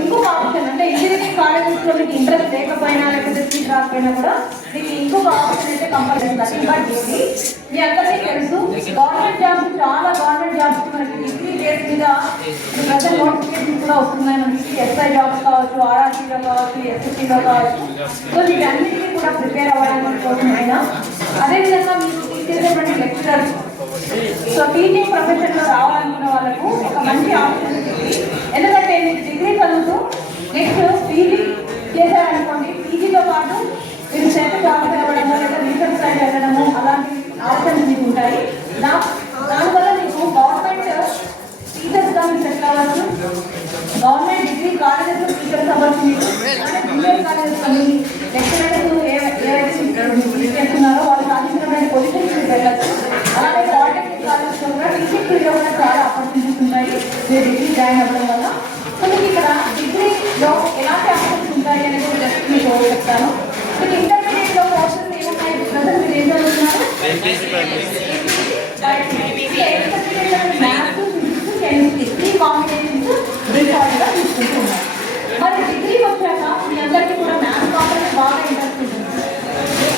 ఇంకొక ఆప్షన్ అంటే ఇంజనీరింగ్ కాలేజెస్లో మీకు ఇంట్రెస్ట్ లేకపోయినా లేకపోతే సీట్ రాకపోయినా కూడా మీకు ఇంకొక ఆప్షన్ అయితే కంపల్సరీ డిగ్రీ. మీ అందరికీ తెలుసు గవర్నమెంట్ జాబ్స్ చాలా గవర్నమెంట్ జాబ్స్ మనకి డిగ్రీ బేస్ మీద ప్రజెంట్ నోటిఫికేషన్ కూడా వస్తున్నాయి. మనకి ఎస్ఐ జాబ్స్ కావచ్చు, ఆర్ఆర్సీలో కావచ్చు, ఎస్ఎస్సీలో కావచ్చు. సో వీటన్నిటికీ కూడా ప్రిపేర్ అవ్వడానికి కోసమైనా అదేవిధంగా మీకు చేసేటువంటి లెక్చరర్స్ సో టీచింగ్ ప్రొఫెషన్లో రావాలనుకున్న వాళ్ళకు ఒక మంచి ఆప్షన్ ఉంది. ఎందుకంటే మీకు డిగ్రీ చదువుతూ నెక్స్ట్ పీజీ చేశారనుకోండి, పీజీతో పాటు మీరు సెంటర్ జాబ్ వెళ్ళడము లేదా రీసెర్చ్ సైడ్ వెళ్ళడము అలాంటి ఆప్షన్స్ మీకు ఉంటాయి. దానివల్ల మీకు గవర్నమెంట్ టీచర్స్గా మీరు సెట్ అవ్వచ్చు, గవర్నమెంట్ డిగ్రీ కాలేజెస్లో టీచర్స్ అవ్వచ్చు, మీకు అంటే జూనియర్ కాలేజెస్ లెక్చరర్స్ ఏవైతే చేస్తున్నారో వాళ్ళు సాధించిన పొజిషన్స్ మీరు వెళ్ళచ్చు. అలాగే పాలిటెక్నిక్ కాలేజెస్లో కూడా టీచింగ్ ఫీల్డ్లో కూడా చాలా ఆపర్చునిటీస్ ఉంటాయి మీరు డిగ్రీ జాయిన్ అవ్వడం వల్ల. సో మీకు ఇక్కడ డిగ్రీలో ఎలాంటి ఆపర్చునిటీస్ ఉంటాయి అనేది జస్ట్ మీకు చెప్తాను. మీకు ఇంటర్మీడియట్లో కోర్సెస్ ఏమున్నాయి, ప్రజెంట్ మీరు ఏం చదువుతున్నారు? మ్యాథ్స్, ఫిజిక్స్, కెమిస్ట్రీ ఈ కాంబినేషన్స్ డిఫాల్ట్గా తీసుకుంటూ ఉన్నారు. మరి డిగ్రీ వచ్చాక మీ అందరికీ కూడా మ్యాథ్స్ కాంబినేషన్ బాగా ఇంట్రెస్ట్ ఉంటుంది.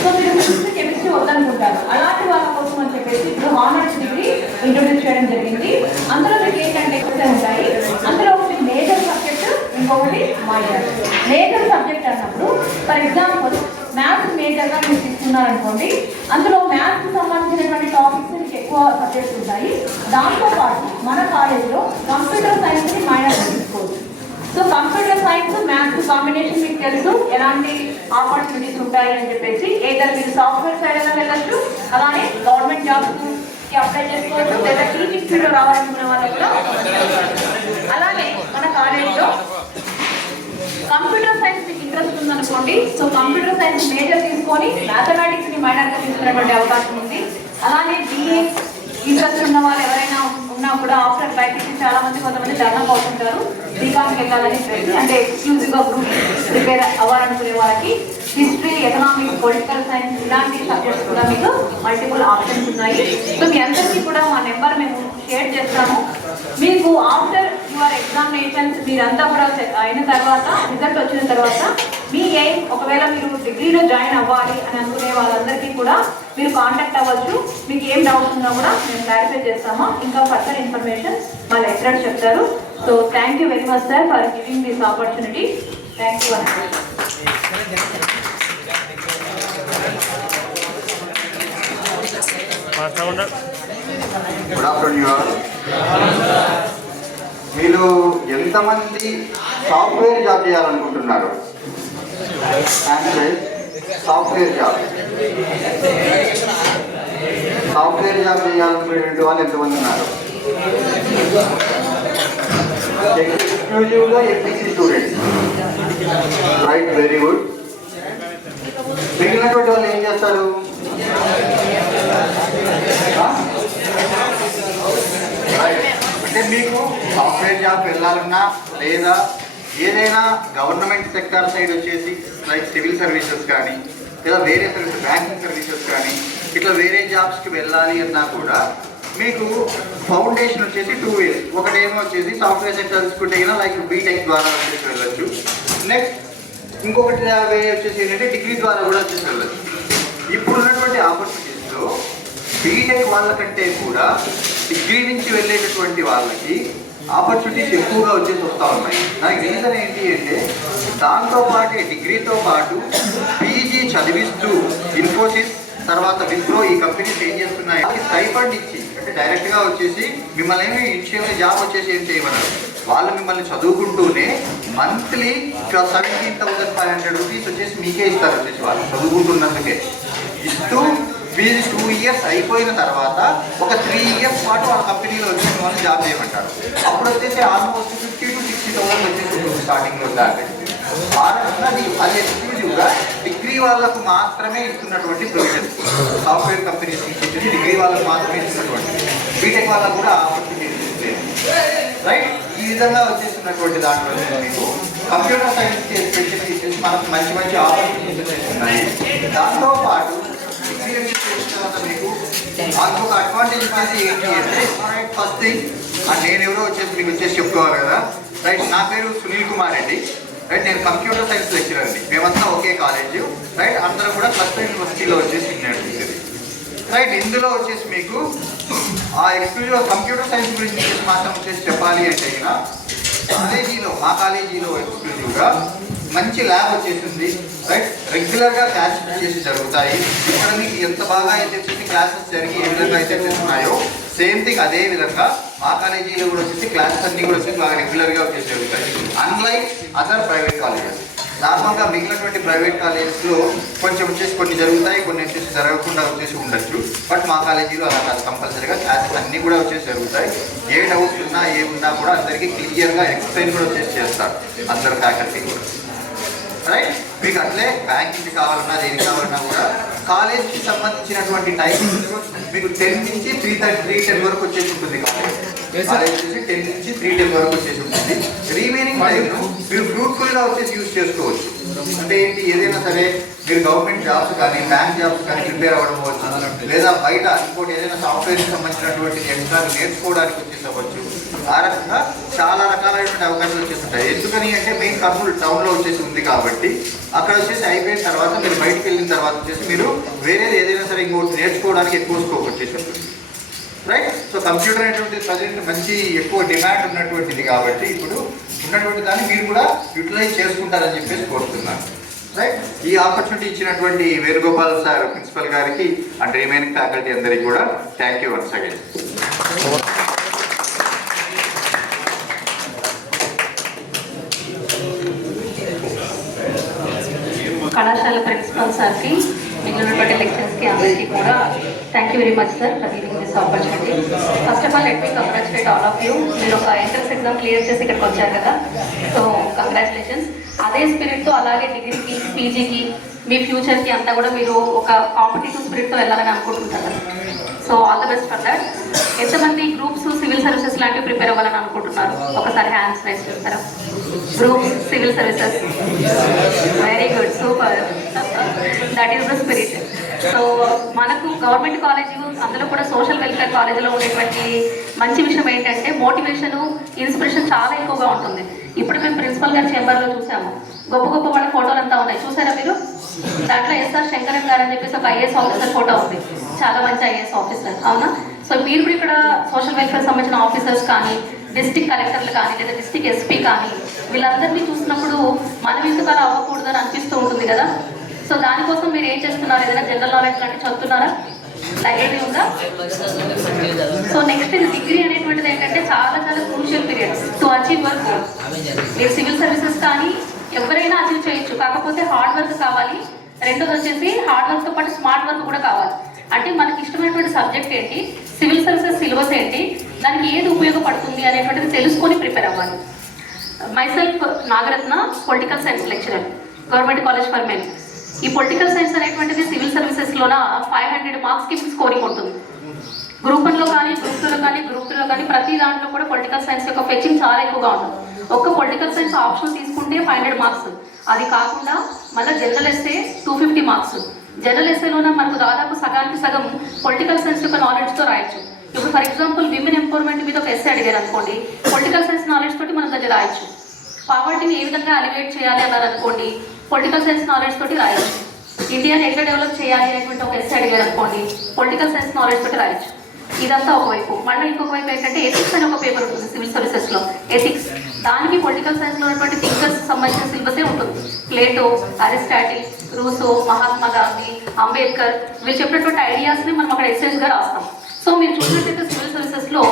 సో మీరు ఫిజిక్స్, కెమిస్ట్రీ వద్దనుకుంటారు. అలాంటి వాళ్ళ కోసం అని చెప్పేసి ఇప్పుడు హానర్స్ డిగ్రీ ఇంట్రొడ్యూస్ చేయడం జరిగింది. అందులో మీకు ఏంటంటే ఉంటాయి. అందులో ఒకటి మేజర్ సబ్జెక్ట్, ఇంకొకటి మైనర్. మేజర్ సబ్జెక్ట్ అన్నప్పుడు ఫర్ ఎగ్జాంపుల్ మ్యాథ్స్ మేజర్గా మీరు తీసుకున్నారనుకోండి, అందులో మ్యాథ్స్కి సంబంధించినటువంటి టాపిక్స్ మీకు ఎక్కువ సబ్జెక్ట్స్ ఉంటాయి. దాంతోపాటు మన కాలేజీలో కంప్యూటర్ సైన్స్ని మైనర్గా తీసుకోవచ్చు. So computer science maths combination మీకు తెలుసు ఎలాంటి ఆపర్చునిటీస్ ఉంటాయి అని చెప్పేసి. ఏదైనా మీరు సాఫ్ట్వేర్ సైడ్ అయినా వెళ్ళచ్చు, అలానే గవర్నమెంట్ జాబ్స్కి అప్లై చేసుకోవచ్చు, లేదా టీచింగ్ ఫీల్డ్లో రావాలనుకునే వాళ్ళకి కూడా. అలానే మన కాలేజీలో కంప్యూటర్ సైన్స్ మీకు ఇంట్రెస్ట్ ఉందనుకోండి, సో కంప్యూటర్ సైన్స్ మేజర్ తీసుకొని మ్యాథమెటిక్స్ని మైనర్గా తీసుకునేటువంటి అవకాశం ఉంది. అలానే BA ఇంట్రెస్ట్ ఉన్న వాళ్ళు ఎవరైనా ఉన్నా కూడా ఆఫ్టర్ బయటికి చాలా మంది కొంతమంది టర్న్ అవుతుంటారు బీకామ్కి వెళ్ళాలని చెప్పి, అంటే ఎక్స్క్లూజివ్గా గ్రూప్ ప్రిపేర్ అవ్వాలనుకునే వాళ్ళకి హిస్టరీ, ఎకనామిక్స్, పొలిటికల్ సైన్స్ ఇలాంటి సబ్జెక్ట్స్ కూడా మీకు మల్టిపుల్ ఆప్షన్స్ ఉన్నాయి. సో మీ అందరికీ కూడా మా నెంబర్ మేము షేర్ చేస్తాము. మీకు ఆఫ్టర్ యువర్ ఎగ్జామినేషన్స్ మీరంతా కూడా అయిన తర్వాత రిజల్ట్ వచ్చిన తర్వాత మీ ఎయిమ్ ఒకవేళ మీరు డిగ్రీలో జాయిన్ అవ్వాలి అని అనుకునే వాళ్ళందరికీ కూడా మీరు కాంటాక్ట్ అవ్వచ్చు. మీకు ఏం డౌట్స్ ఉన్నా కూడా మేము క్లారిఫై చేస్తాము. ఇంకా ఫర్దర్ ఇన్ఫర్మేషన్ మా లెక్చరర్ చెప్తారు. So thank you very much sir for giving this opportunity. Thank you అండి. Good afternoon. మీరు ఎంతమంది సాఫ్ట్వేర్ జాబ్ చేయాలనుకుంటున్నారు? సాఫ్ట్వేర్ జాబ్ చేయాలనుకునే వాళ్ళు ఎంతమంది ఉన్నారు? ఎక్స్క్లూజివ్గా MPC students, right, very good. మిగిలినటువంటి వాళ్ళు ఏం చేస్తారు? అంటే మీకు సాఫ్ట్వేర్ జాబ్ వెళ్ళాలన్నా లేదా ఏదైనా గవర్నమెంట్ సెక్టార్ సైడ్ వచ్చేసి లైక్ సివిల్ సర్వీసెస్ కానీ లేదా వేరే సర్వీసెస్, బ్యాంకింగ్ సర్వీసెస్ కానీ ఇట్లా వేరే జాబ్స్కి వెళ్ళాలి అన్నా కూడా మీకు ఫౌండేషన్ వచ్చేసి 2 ways. ఒకటేమో వచ్చేసి సాఫ్ట్వేర్ సెక్టర్ తీసుకుంటే అయినా లైక్ బీటెక్ ద్వారా వచ్చేసి వెళ్ళచ్చు. నెక్స్ట్ ఇంకొకటి వే వచ్చేసి ఏంటంటే డిగ్రీ ద్వారా కూడా వచ్చేసి వెళ్ళచ్చు. ఇప్పుడున్నటువంటి ఆపర్చునిటీస్లో బీటెక్ వాళ్ళకంటే కూడా డిగ్రీ నుంచి వెళ్ళేటటువంటి వాళ్ళకి ఆపర్చునిటీస్ ఎక్కువగా వచ్చేసి వస్తూ ఉన్నాయి. దానికి రీజన్ ఏంటి అంటే దాంతోపాటే డిగ్రీతో పాటు పీజీ చదివిస్తూ ఇన్ఫోసిస్ తర్వాత విప్రో ఈ కంపెనీస్ ఏం చేస్తున్నాయి, స్టైఫండ్ ఇచ్చి అంటే డైరెక్ట్గా వచ్చేసి మిమ్మల్ని ఏమి ఇనిషియల్గా జాబ్ వచ్చేసి ఏం చేయమన్నారు, వాళ్ళు మిమ్మల్ని చదువుకుంటూనే మంత్లీ 17,500 రూపీస్ వచ్చేసి మీకే ఇస్తారు. వచ్చేసి వాళ్ళు చదువుకుంటున్నందుకే ఇస్తూ వీళ్ళు 2 years అయిపోయిన తర్వాత ఒక 3 years పాటు వాళ్ళ కంపెనీలో వచ్చిన వాళ్ళని జాబ్ చేయమంటారు. అప్పుడు వచ్చేసి ఆల్మోస్ట్ 50,000 to 60,000 వచ్చేసి స్టార్టింగ్లో టార్గెట్. అది ఎక్స్క్లూజివ్గా డిగ్రీ వాళ్ళకు మాత్రమే ఇస్తున్నటువంటి ప్రొవిజన్. సాఫ్ట్వేర్ కంపెనీస్ నుంచి డిగ్రీ వాళ్ళకు మాత్రమే ఇస్తున్నటువంటి, బీటెక్ వాళ్ళకు కూడా ఆపర్చునిటీస్ లేదు, రైట్. ఈ విధంగా వచ్చేస్తున్నటువంటి దాంట్లో మీకు కంప్యూటర్ సైన్స్కి ఎస్పెషల్లీ ఇచ్చేసి మనకు మంచి మంచి ఆపర్చునిటీస్ వచ్చేస్తున్నాయి. దాంతోపాటు డిగ్రీ చేసిన తర్వాత మీకు ఇంకొక అడ్వాంటేజ్ వచ్చేసి ఏంటి అంటే ఫస్ట్ థింగ్ నేను ఎవరో వచ్చేసి మీకు వచ్చేసి చెప్పుకోవాలి కదా, రైట్. నా పేరు సునీల్ కుమార్ రెడ్డి. రైట్. నేను కంప్యూటర్ సైన్స్ లెక్చరర్ అండి. మేమంతా ఒకే కాలేజ్. రైట్. అందరూ కూడా క్లస్టర్ యూనివర్సిటీలో వచ్చేసి నడిపించేది. రైట్. ఇందులో వచ్చేసి మీకు ఆ ఎక్స్క్లూజివ్ కంప్యూటర్ సైన్స్ గురించి వచ్చేసి మాత్రం వచ్చేసి చెప్పాలి అంటే మా కాలేజీలో ఎక్స్క్లూజివ్గా మంచి ల్యాబ్ వచ్చేసింది. రైట్. రెగ్యులర్గా క్లాసెస్ చేసి జరుగుతాయి. ఇక్కడ మీకు ఎంత బాగా అయితే క్లాసెస్ జరిగి ఏ విధంగా అయితే చేస్తున్నాయో సేమ్ థింగ్ అదే విధంగా మా కాలేజీలో కూడా వచ్చేసి క్లాసెస్ అన్నీ కూడా వచ్చేసి బాగా రెగ్యులర్గా వచ్చేసి జరుగుతాయి. Unlike other private colleges. నార్మల్గా మిగిలినటువంటి ప్రైవేట్ కాలేజెస్లో కొంచెం వచ్చేసి కొన్ని జరుగుతాయి, కొన్ని వచ్చేసి జరగకుండా వచ్చేసి ఉండొచ్చు. బట్ మా కాలేజీలో అలా కాదు. కంపల్సరీగా క్లాసెస్ అన్నీ కూడా వచ్చేసి జరుగుతాయి. ఏ డౌట్స్ ఉన్నా ఏమున్నా కూడా అందరికీ క్లియర్గా ఎక్స్ప్లెయిన్ కూడా వచ్చేసి చేస్తారు అందరు ఫ్యాకల్టీ కూడా. రైట్. మీకు అట్లే బ్యాంకింగ్ కావాలన్నా దేనికి కావాలన్నా కూడా కాలేజ్కి సంబంధించినటువంటి టైమింగ్స్ మీకు 10 నుంచి 3:10 వరకు వచ్చేసి ఉంటుంది. కాలేజ్ వచ్చేసి 10 నుంచి 3:10 వరకు వచ్చేసి ఉంటుంది. రిమైనింగ్ టైంను మీరు ఫ్రూట్ఫుల్గా వచ్చేసి యూజ్ చేసుకోవచ్చు. అంటే ఏంటి, ఏదైనా సరే మీరు గవర్నమెంట్ జాబ్స్ కానీ బ్యాంక్ జాబ్స్ కానీ ప్రిపేర్ అవ్వడం అవ్వచ్చు, లేదా బయట ఇంకోటి ఏదైనా సాఫ్ట్వేర్కి సంబంధించినటువంటి ఎక్స్ట్రా నేర్చుకోవడానికి వచ్చేసి అవ్వచ్చు. ఆ రకంగా చాలా రకాలైనటువంటి అవకాశాలు వచ్చేసి ఉంటాయి. ఎందుకని అంటే మెయిన్ కర్నూలు టౌన్లో వచ్చేసి ఉంది కాబట్టి అక్కడ వచ్చేసి అయిపోయిన తర్వాత మీరు బయటకు వెళ్ళిన తర్వాత వచ్చేసి మీరు వేరేది ఏదైనా సరే ఇంకోటి నేర్చుకోవడానికి ఎక్కువ స్కోప్ వచ్చేసి ఉంటుంది. రైట్. సో కంప్యూటర్ అనేటువంటి ప్రజెంట్ మంచి ఎక్కువ డిమాండ్ ఉన్నటువంటిది కాబట్టి ఇప్పుడు ఉన్నటువంటి దాన్ని మీరు కూడా యూటిలైజ్ చేసుకుంటారని చెప్పేసి కోరుతున్నాను. రైట్. ఈ ఆపర్చునిటీ ఇచ్చినటువంటి వేణుగోపాల్ సార్ ప్రిన్సిపల్ గారికి అండ్ రిమైనింగ్ ఫ్యాకల్టీ అందరికీ కూడా థ్యాంక్ యూ వన్స్ అగైన్. కళాశాల ప్రిన్సిపల్ సార్కి, మిగిలినటువంటి లెక్చర్స్కి అందరికీ కూడా thank you very much sir for giving this opportunity. First of all let me congratulate all of you. మీరు ఒక ఎంట్రన్స్ ఎగ్జామ్ క్లియర్ చేసి ఇక్కడికి వచ్చారు కదా, సో కంగ్రాచులేషన్స్. అదే స్పిరిట్తో అలాగే డిగ్రీకి పీజీకి మీ ఫ్యూచర్కి అంతా కూడా మీరు ఒక కాంపిటేటివ్ స్పిరిట్తో వెళ్ళాలని అనుకుంటుంటారు. So all the best for that. ఎంతమంది గ్రూప్స్ సివిల్ సర్వీసెస్ లాంటివి ప్రిపేర్ అవ్వాలని అనుకుంటున్నారు? ఒకసారి హ్యాండ్స్ రైజ్ చేస్తారా? Groups civil services, very good, super, that is the spirit. So మనకు గవర్నమెంట్ కాలేజీ, అందులో కూడా సోషల్ వెల్ఫేర్ కాలేజీలో ఉండేటువంటి మంచి విషయం ఏంటంటే మోటివేషన్, ఇన్స్పిరేషన్ చాలా ఎక్కువగా ఉంటుంది. ఇప్పుడు మేము ప్రిన్సిపల్ గారి చేంబర్లో చూసాము, గొప్ప గొప్ప వాళ్ళ ఫోటోలు అంతా ఉన్నాయి, చూసారా మీరు? దాంట్లో ఎస్ఆర్ శంకరన్ గారు అని చెప్పేసి ఒక ఐఏఎస్ ఆఫీసర్ ఫోటో ఉంది, చాలా మంచి ఐఏఎస్ ఆఫీసర్, అవునా? సో మీరు కూడా ఇక్కడ సోషల్ వెల్ఫేర్ సంబంధించిన ఆఫీసర్స్ కానీ, డిస్ట్రిక్ట్ కలెక్టర్లు కానీ, లేదా డిస్ట్రిక్ట్ ఎస్పీ కానీ, వీళ్ళందరినీ చూసినప్పుడు మనం ఎందుకు అలా అవ్వకూడదని అనిపిస్తూ ఉంటుంది కదా. సో దానికోసం మీరు ఏం చేస్తున్నారు? ఏదైనా జనరల్ నాలెడ్జ్ లాంటివి చదువుతున్నారా? లైబ్రరీ ఉందా? సో నెక్స్ట్ డిగ్రీ అనేటువంటిది ఏంటంటే చాలా చాలా crucial period to achieve work. మీరు సివిల్ సర్వీసెస్ కానీ ఎవరైనా అచీవ్ చేయొచ్చు, కాకపోతే హార్డ్ వర్క్ కావాలి. రెండోది వచ్చేసి హార్డ్ వర్క్తో పాటు స్మార్ట్ వర్క్ కూడా కావాలి. అంటే మనకి ఇష్టమైనటువంటి సబ్జెక్ట్ ఏంటి, సివిల్ సర్వీసెస్ సిలబస్ ఏంటి, దానికి ఏది ఉపయోగపడుతుంది అనేటువంటిది తెలుసుకొని ప్రిపేర్ అవ్వాలి. Myself Nagaratna, political science lecturer, government college for men. ఈ పొలిటికల్ సైన్స్ అనేటువంటిది సివిల్ సర్వీసెస్లోన 500 మార్క్స్కి స్కోరింగ్ ఉంటుంది. గ్రూప్ 1లో కానీ, గ్రూప్ 2లో కానీ, గ్రూప్ 3లో కానీ ప్రతి దాంట్లో కూడా పొలిటికల్ సైన్స్ యొక్క ఫెచింగ్ చాలా ఎక్కువగా ఉంటుంది. ఒక్క పొలిటికల్ సైన్స్ ఆప్షన్ తీసుకుంటే 500 మార్క్స్. అది కాకుండా మళ్ళీ జనరల్ ఎస్సే 250 మార్క్స్. జనరల్ ఎస్సేలోన మనకు దాదాపు సగానికి సగం పొలిటికల్ సైన్స్ యొక్క నాలెడ్జ్తో రాయొచ్చు. ఇప్పుడు ఫర్ ఎగ్జాంపుల్ విమెన్ ఎంపవర్మెంట్ మీద ఒక ఎస్సే అడిగారు అనుకోండి, పొలిటికల్ సైన్స్ నాలెడ్జ్ తోటి మనం దగ్గర రాయొచ్చు. పావర్టీని ఏ విధంగా అలివేట్ చేయాలి అన్నారు అనుకోండి, పొలిటికల్ సైన్స్ నాలెడ్జ్ తోటి రాయొచ్చు. ఇండియాని ఎట్లా డెవలప్ చేయాలి అనేటువంటి ఒక ఎస్సే అడిగారు అనుకోండి, పొలిటికల్ సైన్స్ నాలెడ్జ్ తోటి రాయొచ్చు. ఇదంతా ఒకవైపు. మళ్ళీ ఇంకొక వైపు ఏంటంటే ఎథిక్స్ అని ఒక పేపర్ ఉంటుంది సివిల్ సర్వీసెస్లో, ఎథిక్స్. దానికి పొలిటికల్ సైన్స్లో ఉన్నటువంటి థింకర్స్ సంబంధించిన సిలబసే ఉంటుంది. Plato, Aristotle, Russo, Mahatma Gandhi, Ambedkar, వీళ్ళు చెప్పినటువంటి ఐడియాస్ని మనం అక్కడ ఎస్సెస్గా రాస్తాం. సో మీరు చూసినట్టయితే సివిల్ సర్వీసెస్లో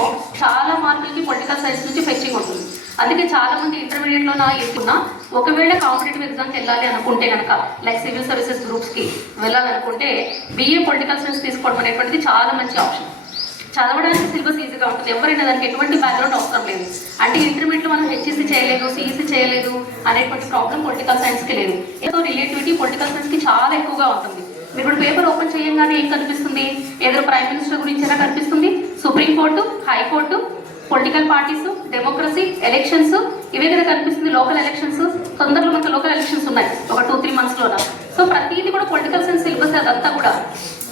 చాలా మార్కులకి పొలిటికల్ సైన్స్ నుంచి ఫెచ్చింగ్ ఉంటుంది. అందుకే చాలా మంది ఇంటర్మీడియట్లో ఎక్కున్నా ఒకవేళ కాంపిటేటివ్ ఎగ్జామ్కి వెళ్ళాలి అనుకుంటే కనుక, లైక్ సివిల్ సర్వీసెస్ గ్రూప్స్కి వెళ్ళాలనుకుంటే BA పొలిటికల్ సైన్స్ తీసుకోవడం అనేటువంటిది చాలా మంచి ఆప్షన్. చదవడానికి సిలబస్ ఈజీగా ఉంటుంది, ఎవరైనా దానికి ఎటువంటి బ్యాక్గ్రౌండ్ అవసరం లేదు. అంటే ఇంటర్మీడియట్లో మనం HEC చేయలేదు, CEC చేయలేదు అనేటువంటి ప్రాబ్లం పొలిటికల్ సైన్స్కి లేదు. ఏదో రిలేటివిటీ పొలిటికల్ సైన్స్కి చాలా ఎక్కువగా ఉంటుంది. మీరు ఇప్పుడు పేపర్ ఓపెన్ చేయగానే ఏం కనిపిస్తుంది? ఏదో ప్రైమ్ మినిస్టర్ గురించి ఎలా కనిపిస్తుంది, supreme court, high court, political parties, democracy, elections, ఇవే కదా కనిపిస్తుంది. లోకల్ ఎలక్షన్స్, తొందరలో మనకు లోకల్ ఎలక్షన్స్ ఉన్నాయి ఒక 2-3 monthsలోన. సో ప్రతిదీ కూడా పొలిటికల్ సైన్స్ సిలబస్ అదంతా కూడా.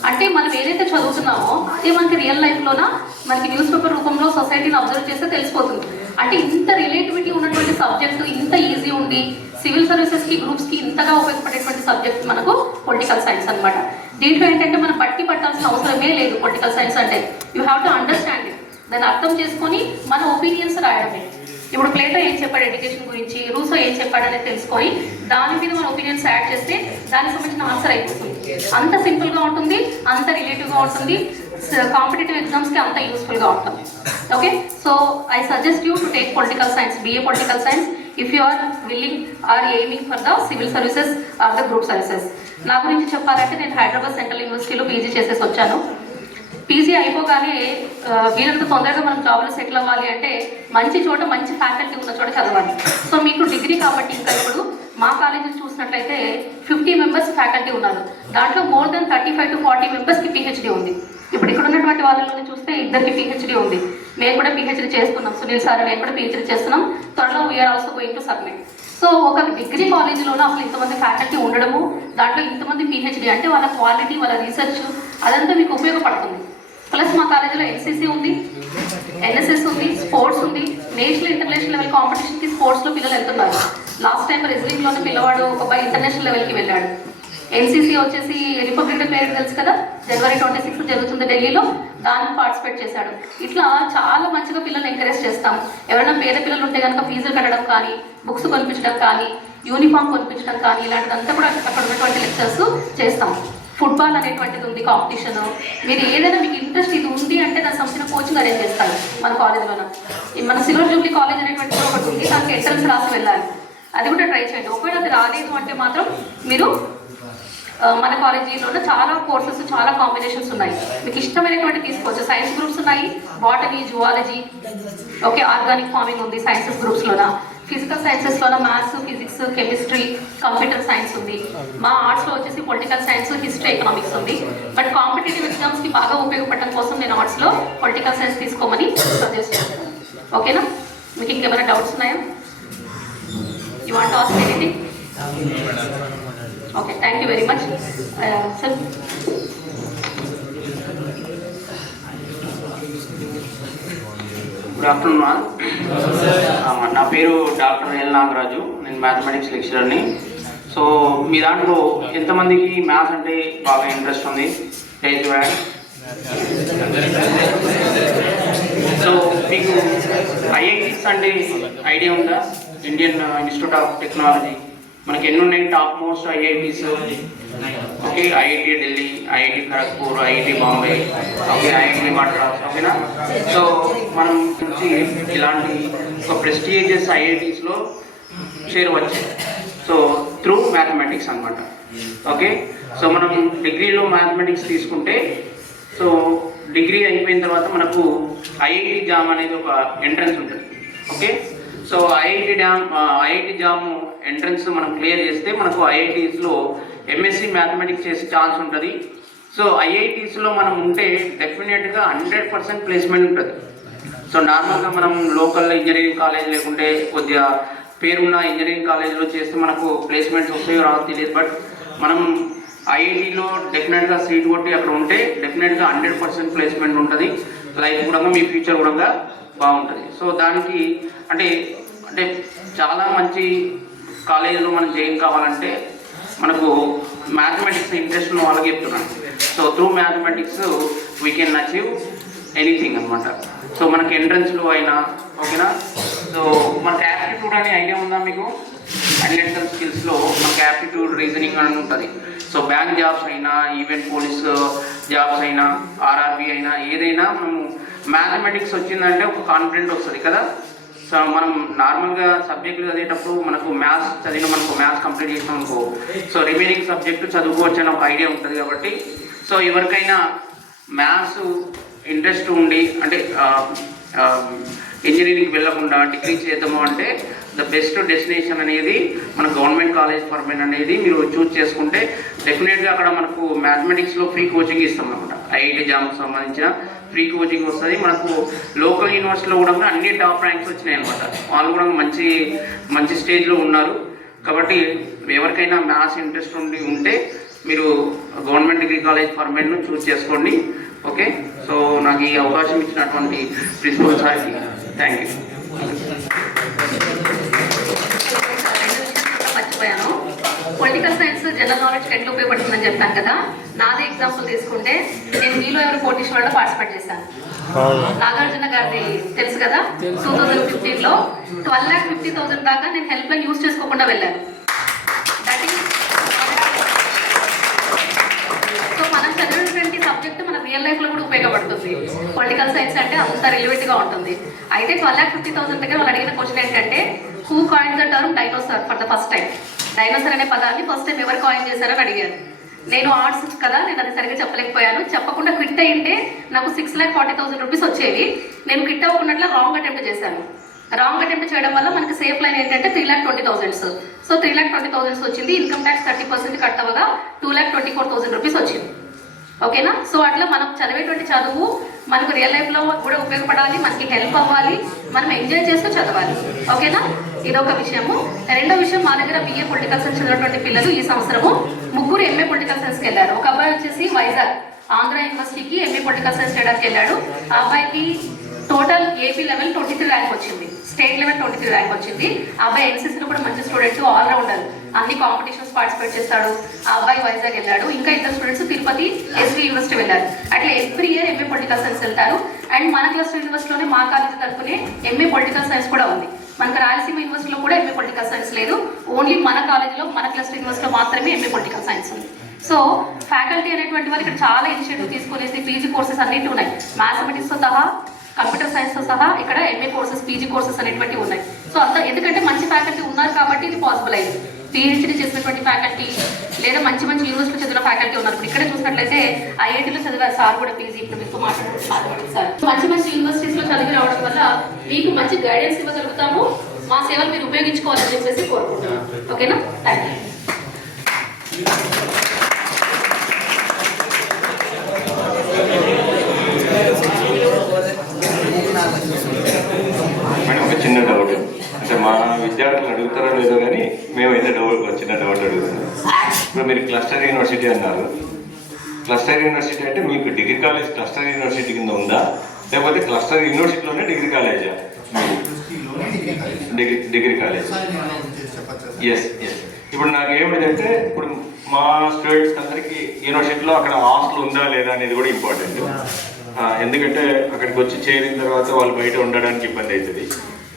అంటే మనం ఏదైతే చదువుతున్నామో అదే మనకి రియల్ లైఫ్లోన మనకి న్యూస్ పేపర్ రూపంలో సొసైటీని అబ్జర్వ్ చేస్తే తెలిసిపోతుంది. అంటే ఇంత రిలేటివిటీ ఉన్నటువంటి సబ్జెక్టు, ఇంత ఈజీ ఉండి సివిల్ సర్వీసెస్కి గ్రూప్స్కి ఇంతగా ఉపయోగపడేటువంటి సబ్జెక్ట్ మనకు పొలిటికల్ సైన్స్ అనమాట. దీంట్లో ఏంటంటే మనం బట్టి పట్టాల్సిన అవసరమే లేదు. పొలిటికల్ సైన్స్ అంటే you have to understand it, దాన్ని అర్థం చేసుకొని మన ఒపీనియన్స్ రాయడమే. ఇప్పుడు ప్లేటో ఏం చెప్పాడు ఎడ్యుకేషన్ గురించి, రూసో ఏం చెప్పాడనేది తెలుసుకొని దాని మీద మన ఒపీనియన్స్ యాడ్ చేస్తే దానికి సంబంధించిన ఆన్సర్ అయిపోతుంది. అంత సింపుల్గా ఉంటుంది, అంత రిలేటివ్గా ఉంటుంది, కాంపిటేటివ్ ఎగ్జామ్స్కి అంత యూస్ఫుల్గా ఉంటుంది. Okay, so I suggest you to take political science, BA political science if you are willing or aiming for the civil services or the group services. నా గురించి చెప్పాలంటే నేను హైదరాబాద్ సెంట్రల్ యూనివర్సిటీలో PG చేసేసి వచ్చాను. PG అయిపోగానే వీరంత తొందరగా మనం జాబ్లో సెటిల్ అవ్వాలి అంటే మంచి చోట, మంచి ఫ్యాకల్టీ ఉన్న చోట చదవాలి. సో మీకు డిగ్రీ కాబట్టి ఇంకా ఇప్పుడు మా కాలేజీని చూసినట్లయితే 50 మెంబర్స్ ఫ్యాకల్టీ ఉన్నారు. దాంట్లో మోర్ దెన్ 35 to 40 మెంబర్స్కి PhD ఉంది. ఇప్పుడు ఇక్కడ ఉన్నటువంటి వాళ్ళని చూస్తే 2కి PhD ఉంది. మేము కూడా PhD చేస్తున్నాం, సునీల్ సార్ నేను కూడా PhD చేస్తున్నాం. త్వరలో we are also going to submit. So ఒక డిగ్రీ కాలేజీలోనూ అసలు ఇంతమంది ఫ్యాకల్టీ ఉండడము, దాంట్లో ఇంతమంది PhD అంటే వాళ్ళ క్వాలిటీ, వాళ్ళ రీసెర్చ్ అదంతా మీకు ఉపయోగపడుతుంది. ప్లస్ మా కాలేజీలో NCC ఉంది, NSS ఉంది, స్పోర్ట్స్ ఉంది. నేషనల్ ఇంటర్నేషనల్ లెవెల్ కాంపిటీషన్కి స్పోర్ట్స్లో పిల్లలు వెళ్తున్నారు. లాస్ట్ టైం రెజ్లింగ్లోనే పిల్లవాడు ఒక ఇంటర్నేషనల్ లెవెల్కి వెళ్ళాడు. NCC వచ్చేసి రిపబ్లిక్ డే పేరు తెలుసు కదా, January 26 జరుగుతుంది ఢిల్లీలో, దానికి పార్టిసిపేట్ చేశాడు. ఇట్లా చాలా మంచిగా పిల్లల్ని ఎంకరేజ్ చేస్తాం. ఎవరైనా పేద పిల్లలు ఉంటే కనుక ఫీజులు కట్టడం కానీ, బుక్స్ కొనిపించడం కానీ, యూనిఫామ్ కొనిపించడం కానీ ఇలాంటిదంతా కూడా అక్కడ ఉన్నటువంటి లెక్చర్స్ చేస్తాం. ఫుట్బాల్ అనేటువంటిది ఉంది కాంపిటీషన్. మీరు ఏదైనా మీకు ఇంట్రెస్ట్ ఇది ఉంది అంటే దానికి సంబంధించిన కోచింగ్ అరేంజ్ చేస్తాను మన కాలేజీలోన. మన సిల్వర్ జూబ్లీ కాలేజ్ అనేటువంటి కూడా ఒకటి ఉంది, దానికి ఎంట్రన్స్ రాసి వెళ్ళాలి. అది కూడా ట్రై చేయండి. ఒకవేళ అది రాలేదు అంటే మాత్రం మీరు మన కాలేజీలో చాలా కోర్సెస్, చాలా కాంబినేషన్స్ ఉన్నాయి. మీకు ఇష్టమైనటువంటి తీసుకోవచ్చు. సైన్స్ గ్రూప్స్ ఉన్నాయి, botany, zoology, okay, organic farming ఉంది సైన్సెస్ గ్రూప్స్లోన. ఫిజికల్ సైన్సెస్లోన maths, physics, chemistry, computer science ఉంది. మా ఆర్ట్స్లో వచ్చేసి పొలిటికల్ సైన్స్, హిస్టరీ, ఎకనామిక్స్ ఉంది. బట్ కాంపిటేటివ్ ఎగ్జామ్స్కి బాగా ఉపయోగపడడం కోసం నేను ఆర్ట్స్లో పొలిటికల్ సైన్స్ తీసుకోమని సజెస్ట్ చేస్తాను. ఓకేనా? మీకు ఇంకేమైనా డౌట్స్ ఉన్నాయా? You want to ask anything? Okay, thank you very much sir. Good afternoon. నా పేరు డాక్టర్ ఎల్ నాగరాజు, నేను మ్యాథమెటిక్స్ లెక్చరర్ని. సో మీ దాంట్లో ఎంతమందికి మ్యాథ్స్ అంటే బాగా ఇంట్రెస్ట్ ఉంది? సో మీకు IITs అంటే ఐడియా ఉందా? Indian institute of technology. మనకి ఎన్ని ఉన్నాయి top most IITs? Okay, IIT Delhi, IIT Kharagpur, IIT Bombay, okay, IIT Madras, ఓకేనా? సో మనం నుంచి ఇలాంటి ఒక ప్రెస్టీజియస్ IITsలో చేరవచ్చు. సో త్రూ మ్యాథమెటిక్స్ అనమాట. ఓకే, సో మనం డిగ్రీలో మ్యాథమెటిక్స్ తీసుకుంటే, సో డిగ్రీ అయిపోయిన తర్వాత మనకు IIT జామ్ అనేది ఒక ఎంట్రన్స్ ఉంటుంది. Okay, so IIT jam entrance మనం క్లియర్ చేస్తే మనకు IITsలో MSc మ్యాథమెటిక్స్ చేసే ఛాన్స్ ఉంటుంది. సో IITsలో మనం ఉంటే డెఫినెట్గా 100% ప్లేస్మెంట్ ఉంటుంది. సో నార్మల్గా మనం లోకల్ ఇంజనీరింగ్ కాలేజ్ లేకుంటే కొద్దిగా పేరున్న ఇంజనీరింగ్ కాలేజ్లో చేస్తే మనకు ప్లేస్మెంట్స్ వస్తాయో రావో తెలియదు. బట్ మనం IITలో డెఫినెట్గా సీట్ కొట్టి అక్కడ ఉంటే డెఫినెట్గా 100% ప్లేస్మెంట్ ఉంటుంది. లైఫ్ కూడా మీ ఫ్యూచర్ కూడా బాగుంటుంది. సో దానికి అంటే అంటే చాలా మంచి కాలేజీలో మనం జాయిన్ కావాలంటే మనకు మ్యాథమెటిక్స్ ఇంట్రెస్ట్ ఉన్న వాళ్ళకి చెప్తున్నాను. So through mathematics we can achieve anything అనమాట. సో మనకి ఎంట్రన్స్లో అయినా, ఓకేనా? సో మనకి యాప్టిట్యూడ్ అనే ఐడియా ఉందా మీకు? అనలిటికల్ స్కిల్స్లో మనకి యాప్టిట్యూడ్, రీజనింగ్ అని ఉంటుంది. సో బ్యాంక్ జాబ్స్ అయినా, ఈవెన్ పోలీస్ జాబ్స్ అయినా, RRB అయినా, ఏదైనా మనము మ్యాథమెటిక్స్ వచ్చిందంటే ఒక కాన్ఫిడెంట్ వస్తుంది కదా. సో మనం నార్మల్గా సబ్జెక్టులు చదివేటప్పుడు మనకు మ్యాథ్స్ చదివిన మనకు మ్యాథ్స్ కంప్లీట్ చేసాం అనుకో, సో రిమైనింగ్ సబ్జెక్టు చదువుకోవచ్చు అని ఒక ఐడియా ఉంటుంది కాబట్టి, సో ఎవరికైనా మ్యాథ్స్ ఇంట్రెస్ట్ ఉండి అంటే ఇంజనీరింగ్కి వెళ్ళకుండా డిగ్రీ చేద్దాము అంటే ద బెస్ట్ డెస్టినేషన్ అనేది మన గవర్నమెంట్ కాలేజ్ ఫర్ మెన్ అనేది మీరు చూస్ చేసుకుంటే డెఫినెట్గా అక్కడ మనకు మ్యాథమెటిక్స్లో ఫ్రీ కోచింగ్ ఇస్తాం అనమాట. IIT జామ్కి సంబంధించిన ఫ్రీ కోచింగ్ వస్తుంది. మనకు లోకల్ యూనివర్సిటీలో కూడా అన్ని టాప్ ర్యాంక్స్ వచ్చినాయి అనమాట. వాళ్ళు కూడా మంచి మంచి స్టేజ్లో ఉన్నారు. కాబట్టి ఎవరికైనా మ్యాథ్స్ ఇంట్రెస్ట్ ఉంటే మీరు government degree college for men choose చేసుకోండి. ఓకే, సో నాకు ఈ అవకాశం ఇచ్చినటువంటి ప్రిన్సిపల్ సార్కి థ్యాంక్ యూ. మర్చిపోయాను. పొలిటికల్ సైన్స్ జనరల్ నాలెడ్జ్ ఎట్లా ఉపయోగపడుతుందని చెప్పాను కదా. నాదే ఎగ్జాంపుల్ తీసుకుంటే నేను మీలో ఎవరు పోటీ షోలో పార్టిసిపేట్ చేశాను. నాగార్జున గారిది తెలుసు కదా. 2015లో 12,50,000 దాకా నేను హెల్ప్ లైన్ యూజ్ చేసుకోకుండా వెళ్ళాను. దట్ ఈస్ సో మనం చదివినటువంటి సబ్జెక్ట్ మన రియల్ లైఫ్ లో కూడా ఉపయోగపడుతుంది. పొలిటికల్ సైన్స్ అంటే అంత రిలవెంట్ గా ఉంటుంది. అయితే 12,50,000 దగ్గర వాళ్ళు అడిగిన క్వశ్చన్ ఏంటంటే who coin the term dinosaur for the first time. Dinosaur అనే పదాన్ని ఫస్ట్ టైం ఎవరు కాయిన్ చేశారని అడిగారు. నేను ఆర్ట్స్ కదా, నేను అది సరిగ్గా చెప్పలేకపోయాను. చెప్పకుండా క్విట్ అయ్యింటే నాకు 6,40,000 రూపీస్ వచ్చేవి. నేను క్విట్ అవ్వకున్నట్లు రాంగ్ అటెంప్ట్ చేశాను. రాంగ్ అటెంప్ట్ చేయడం వల్ల మనకి సేఫ్ లైన్ ఏంటంటే 3,20,000. సో 3,20,000 వచ్చింది. ఇన్కమ్ ట్యాక్స్ 30% కట్ అవ్వగా 2,24,000 రూపీస్ వచ్చింది. ఓకేనా. సో అట్లా మనం చదివేటువంటి చదువు మనకు రియల్ లైఫ్లో కూడా ఉపయోగపడాలి, మనకి హెల్ప్ అవ్వాలి, మనం ఎంజాయ్ చేస్తూ చదవాలి. ఓకేనా. ఇదొక విషయము. రెండో విషయం, మా దగ్గర BA పొలిటికల్ సైన్స్ చదివినటువంటి పిల్లలు ఈ సంవత్సరము 3 MA పొలిటికల్ సైన్స్కి వెళ్ళారు. ఒక అబ్బాయి వచ్చేసి వైజాగ్ ఆంధ్ర యూనివర్సిటీకి MA పొలిటికల్ సైన్స్ చేయడానికి వెళ్ళాడు. ఆ అబ్బాయికి టోటల్ AP లెవెల్ 23 ర్యాంక్ వచ్చింది, స్టేట్ లెవెల్ 23 ర్యాంక్ వచ్చింది. ఆ అబ్బాయి NCCలో కూడా మంచి స్టూడెంట్, ఆల్రౌండర్, అన్ని కాంపిటీషన్స్ పార్టిసిపేట్ చేస్తాడు. ఆ అబ్బాయి వైజాగ్ వెళ్ళాడు. ఇంకా ఇద్దరు స్టూడెంట్స్ తిరుపతి SV యూనివర్సిటీ వెళ్ళారు. అట్లా every year MA political science వెళ్తారు. అండ్ మన క్లస్టర్ యూనివర్సిటీలోనే మా కాలేజీ తరఫునే MA పొలిటికల్ సైన్స్ కూడా ఉంది. మనకు రాయలసీమ యూనివర్సిటీలో కూడా MA పొలిటికల్ సైన్స్ లేదు. ఓన్లీ మన కాలేజీలో, మన క్లస్టర్ యూనివర్సిటీలో మాత్రమే MA పొలిటికల్ సైన్స్ ఉంది. సో ఫ్యాకల్టీ అనేటువంటి వాళ్ళు ఇక్కడ చాలా ఇనిషియేటివ్ తీసుకునేసి PG కోర్సెస్ అన్నిటి ఉన్నాయి. మ్యాథమెటిక్స్తో సహా, కంప్యూటర్ సైన్స్తో సహా ఇక్కడ MA కోర్సెస్, PG కోర్సెస్ అనేటువంటివి ఉన్నాయి. సో అంత ఎందుకంటే మంచి ఫ్యాకల్టీ ఉన్నారు కాబట్టి ఇది పాసిబుల్ అయింది. PhD చేసినటువంటి ఫ్యాకల్టీ లేదా మంచి యూనివర్సిటీలో చదివిన ఫ్యాకల్టీ ఉన్నారు. ఇప్పుడు ఇక్కడ చూసినట్లయితే IITలో చదివారు సార్ కూడా PG. ఇప్పుడు మీతో మాట్లాడుతున్నారు సార్. మంచి యూనివర్సిటీస్లో చదివి రావడం వల్ల మీకు మంచి గైడెన్స్ ఇవ్వగలుగుతాము. మా సేవలు మీరు ఉపయోగించుకోవాలని చెప్పేసి కోరుకుంటున్నాను. ఓకేనా. Thank you. మేడం, ఒక చిన్న డౌట్. అంటే మా విద్యార్థులు అడుగుతారో లేదో కానీ మేమైతే చిన్న డౌట్ అడుగుతున్నాం. ఇప్పుడు మీరు క్లస్టర్ యూనివర్సిటీ అన్నారు. క్లస్టర్ యూనివర్సిటీ అంటే మీకు డిగ్రీ కాలేజ్ క్లస్టర్ యూనివర్సిటీ కింద ఉందా, లేకపోతే క్లస్టర్ యూనివర్సిటీలోనే డిగ్రీ కాలేజా? Degree college. ఎస్. ఇప్పుడు నాకు ఏమిటంటే, ఇప్పుడు మా స్టూడెంట్స్ అందరికీ యూనివర్సిటీలో అక్కడ హాస్టల్ ఉందా లేదా అనేది కూడా ఇంపార్టెంట్. ఎందుకంటే అక్కడికి వచ్చి చేరిన తర్వాత వాళ్ళు బయట ఉండడానికి ఇబ్బంది అవుతుంది.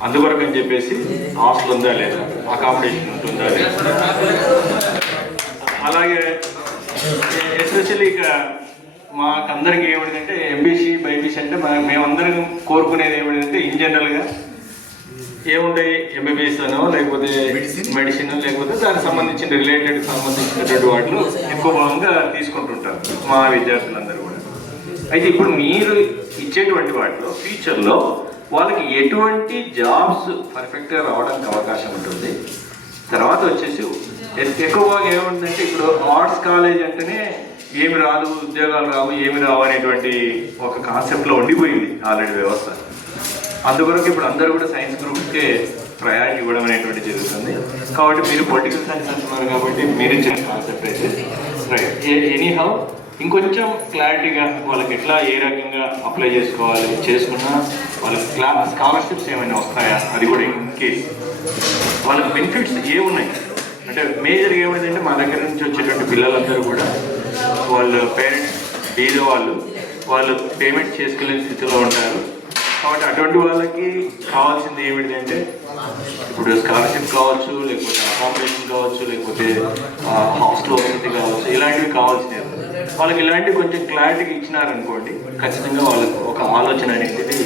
అందువరకు అని చెప్పేసి హాస్టల్ ఉందా లేదా, అకామిడేషన్ ఉంటుందా లేదా. అలాగే ఎస్పెషల్లీ ఇక మాకందరికి ఏమిటంటే MBC BIPC అంటే మేమందరం కోరుకునేది ఏమిటంటే ఇన్ జనరల్గా ఏముంటాయి, MBBS అనో లేకపోతే మెడిసిన్ లేకపోతే దానికి సంబంధించిన సంబంధించినటువంటి వాటిలో ఎక్కువ భాగంగా తీసుకుంటుంటారు మా విద్యార్థులందరూ కూడా. అయితే ఇప్పుడు మీరు ఇచ్చేటువంటి వాటిలో ఫ్యూచర్లో వాళ్ళకి ఎటువంటి జాబ్స్ పర్ఫెక్ట్గా రావడానికి అవకాశం ఉంటుంది? తర్వాత వచ్చేసి ఎక్కువ భాగం ఏముంటుందంటే, ఇప్పుడు ఆర్ట్స్ కాలేజ్ అంటేనే ఏమి రాదు, ఉద్యోగాలు రావు, ఏమి రావు అనేటువంటి ఒక కాన్సెప్ట్లో ఉండిపోయింది ఆల్రెడీ వ్యవస్థ. అందువరకు ఇప్పుడు అందరూ కూడా సైన్స్ గ్రూప్కే ప్రయారిటీ ఇవ్వడం అనేటువంటి జరుగుతుంది. కాబట్టి మీరు పొలిటికల్ సైన్స్ అంటున్నారు కాబట్టి మీరు ఇచ్చిన కాన్సెప్ట్ అయితే రైట్. ఎనీహౌ ఇంకొంచెం క్లారిటీగా వాళ్ళకి ఎట్లా ఏ రకంగా అప్లై చేసుకోవాలి, చేసుకున్నా వాళ్ళకి స్కాలర్షిప్స్ ఏమైనా వస్తాయా, అది కూడా ఇన్ కేస్ వాళ్ళకి బెనిఫిట్స్ ఏమున్నాయి అంటే మేజర్గా ఏమైందంటే మా దగ్గర నుంచి వచ్చేటువంటి పిల్లలందరూ కూడా వాళ్ళ పేరెంట్స్ బీద వాళ్ళు పేమెంట్ చేసుకోలేని స్థితిలో ఉంటారు. కాబట్టి అటువంటి వాళ్ళకి కావాల్సింది ఏమిటంటే, ఇప్పుడు స్కాలర్షిప్ కావచ్చు, లేకపోతే అకామిడేషన్ కావచ్చు, లేకపోతే హాస్టల్ వసతి కావచ్చు, ఇలాంటివి కావాల్సినవి. వాళ్ళకి ఇలాంటివి కొంచెం క్లారిటీగా ఇచ్చినారనుకోండి, ఖచ్చితంగా వాళ్ళకు ఒక ఆలోచన అనేది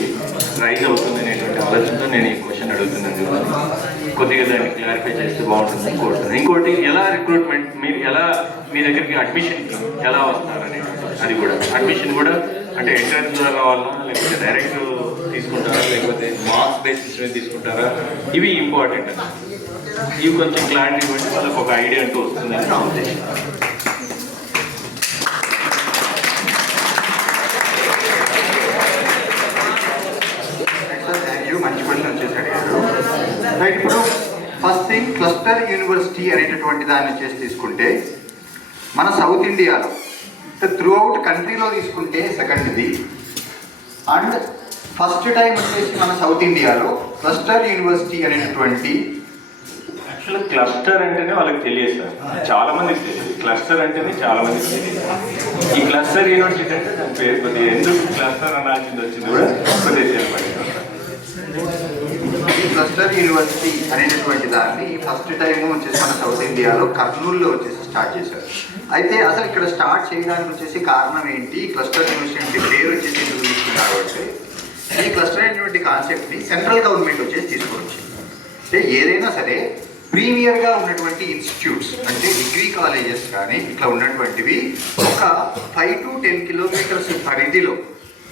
రైజ్ అవుతుంది అనేటువంటి ఆలోచనతో నేను ఈ క్వశ్చన్ అడుగుతున్నాను. కొద్దిగా దాన్ని క్లారిఫై చేస్తే బాగుంటుందని కోరుతున్నాను. ఇంకోటి, ఎలా రిక్రూట్మెంట్, మీరు ఎలా మీ దగ్గరికి అడ్మిషన్కి ఎలా వస్తారనేటువంటి అది కూడా. అడ్మిషన్ కూడా అంటే ఎంట్రన్స్ ద్వారా రావాలా, లేకపోతే డైరెక్ట్ తీసుకుంటారా, లేకపోతే మార్క్స్ బేసిస్ మీద తీసుకుంటారా, ఇవి ఇంపార్టెంట్. ఇవి కొంచెం క్లారిటీ ఇవ్వండి, వాళ్ళకి ఒక ఐడియా అంటూ వస్తుందని నా ఉద్దేశం. మంచి క్వశ్చన్ వచ్చేసి అడిగారు. రైట్. ఇప్పుడు ఫస్ట్ థింగ్, క్లస్టర్ యూనివర్సిటీ అనేటటువంటి దాన్ని వచ్చేసి తీసుకుంటే మన సౌత్ ఇండియాలో త్రూ అవుట్ కంట్రీలో తీసుకుంటే సెకండ్ది, అండ్ ఫస్ట్ టైం వచ్చేసి మన సౌత్ ఇండియాలో క్లస్టర్ యూనివర్సిటీ అనేటటువంటి యాక్చువల్గా క్లస్టర్ అంటేనే వాళ్ళకి తెలియదు సార్, చాలా మందికి తెలియదు. క్లస్టర్ అంటేనే చాలా మందికి తెలియదు. ఈ క్లస్టర్ యూనివర్సిటీ అంటే దాని పేరు కొద్దిగా ఎందుకు క్లస్టర్ అనాల్సింది వచ్చింది కూడా కొద్దిగా తెలియదు. ఈ క్లస్టర్ యూనివర్సిటీ అనేటటువంటి దాన్ని ఫస్ట్ టైం వచ్చేసి మన సౌత్ ఇండియాలో కర్నూలులో వచ్చేసి స్టార్ట్ చేశారు. అయితే అసలు ఇక్కడ స్టార్ట్ చేయడానికి వచ్చేసి కారణం ఏంటి, క్లస్టర్ యూనివర్సిటీ పేరు వచ్చేసి ఎందుకు తీసుకున్నారు అంటే, ఈ క్లస్టర్ అనేటువంటి కాన్సెప్ట్ని సెంట్రల్ గవర్నమెంట్ వచ్చేసి తీసుకొని వచ్చింది. అంటే ఏదైనా సరే ప్రీమియర్గా ఉన్నటువంటి ఇన్స్టిట్యూట్స్ అంటే డిగ్రీ కాలేజెస్ కానీ ఇట్లా ఉన్నటువంటివి ఒక 5 to 10 కిలోమీటర్స్ పరిధిలో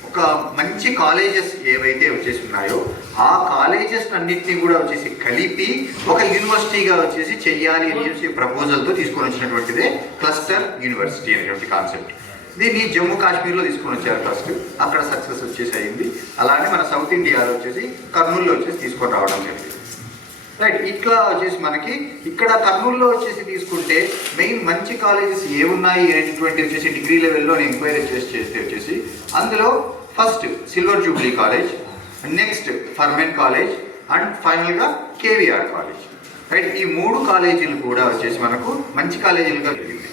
ఒక మంచి కాలేజెస్ ఏవైతే వచ్చేసి ఉన్నాయో ఆ కాలేజెస్ అన్నింటినీ కూడా వచ్చేసి కలిపి ఒక యూనివర్సిటీగా వచ్చేసి చెయ్యాలి అని ప్రపోజల్తో తీసుకొని వచ్చినటువంటిదే క్లస్టర్ యూనివర్సిటీ అనేటువంటి కాన్సెప్ట్. దీన్ని జమ్మూ కాశ్మీర్లో తీసుకొని వచ్చారు ఫస్ట్, అక్కడ సక్సెస్ వచ్చేసి అయింది. అలానే మన సౌత్ ఇండియాలో వచ్చేసి కర్నూలులో వచ్చేసి తీసుకొని రావడం జరిగింది. రైట్, ఇట్లా వచ్చేసి మనకి ఇక్కడ కర్నూలులో వచ్చేసి తీసుకుంటే మెయిన్ మంచి కాలేజెస్ ఏమున్నాయి అనేటువంటి వచ్చేసి డిగ్రీ లెవెల్లో ఎంక్వైరీ చేస్తే వచ్చేసి అందులో first silver jubilee college, next for men college and ఫైనల్గా కేవీఆర్ కాలేజ్. రైట్, ఈ 3 కాలేజీలు కూడా వచ్చేసి మనకు మంచి కాలేజీలుగా జరిగింది.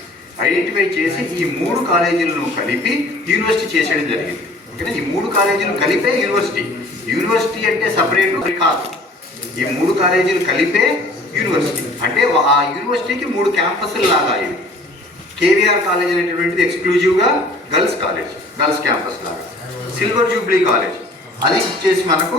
ఐడెంటిఫై చేసి ఈ 3 కాలేజీలను కలిపి యూనివర్సిటీ చేసేయడం జరిగింది. ఓకేనా, ఈ 3 కాలేజీలు కలిపే యూనివర్సిటీ అంటే సపరేట్ కాదు. ఈ 3 కాలేజీలు కలిపే యూనివర్సిటీ అంటే ఆ యూనివర్సిటీకి 3 క్యాంపస్లు లాగా అయ్యి. కేవీఆర్ కాలేజ్ అనేటువంటిది ఎక్స్క్లూజివ్గా గర్ల్స్ కాలేజ్, గర్ల్స్ క్యాంపస్ లాగా. సిల్వర్ జూబ్లీ కాలేజ్ అది వచ్చేసి మనకు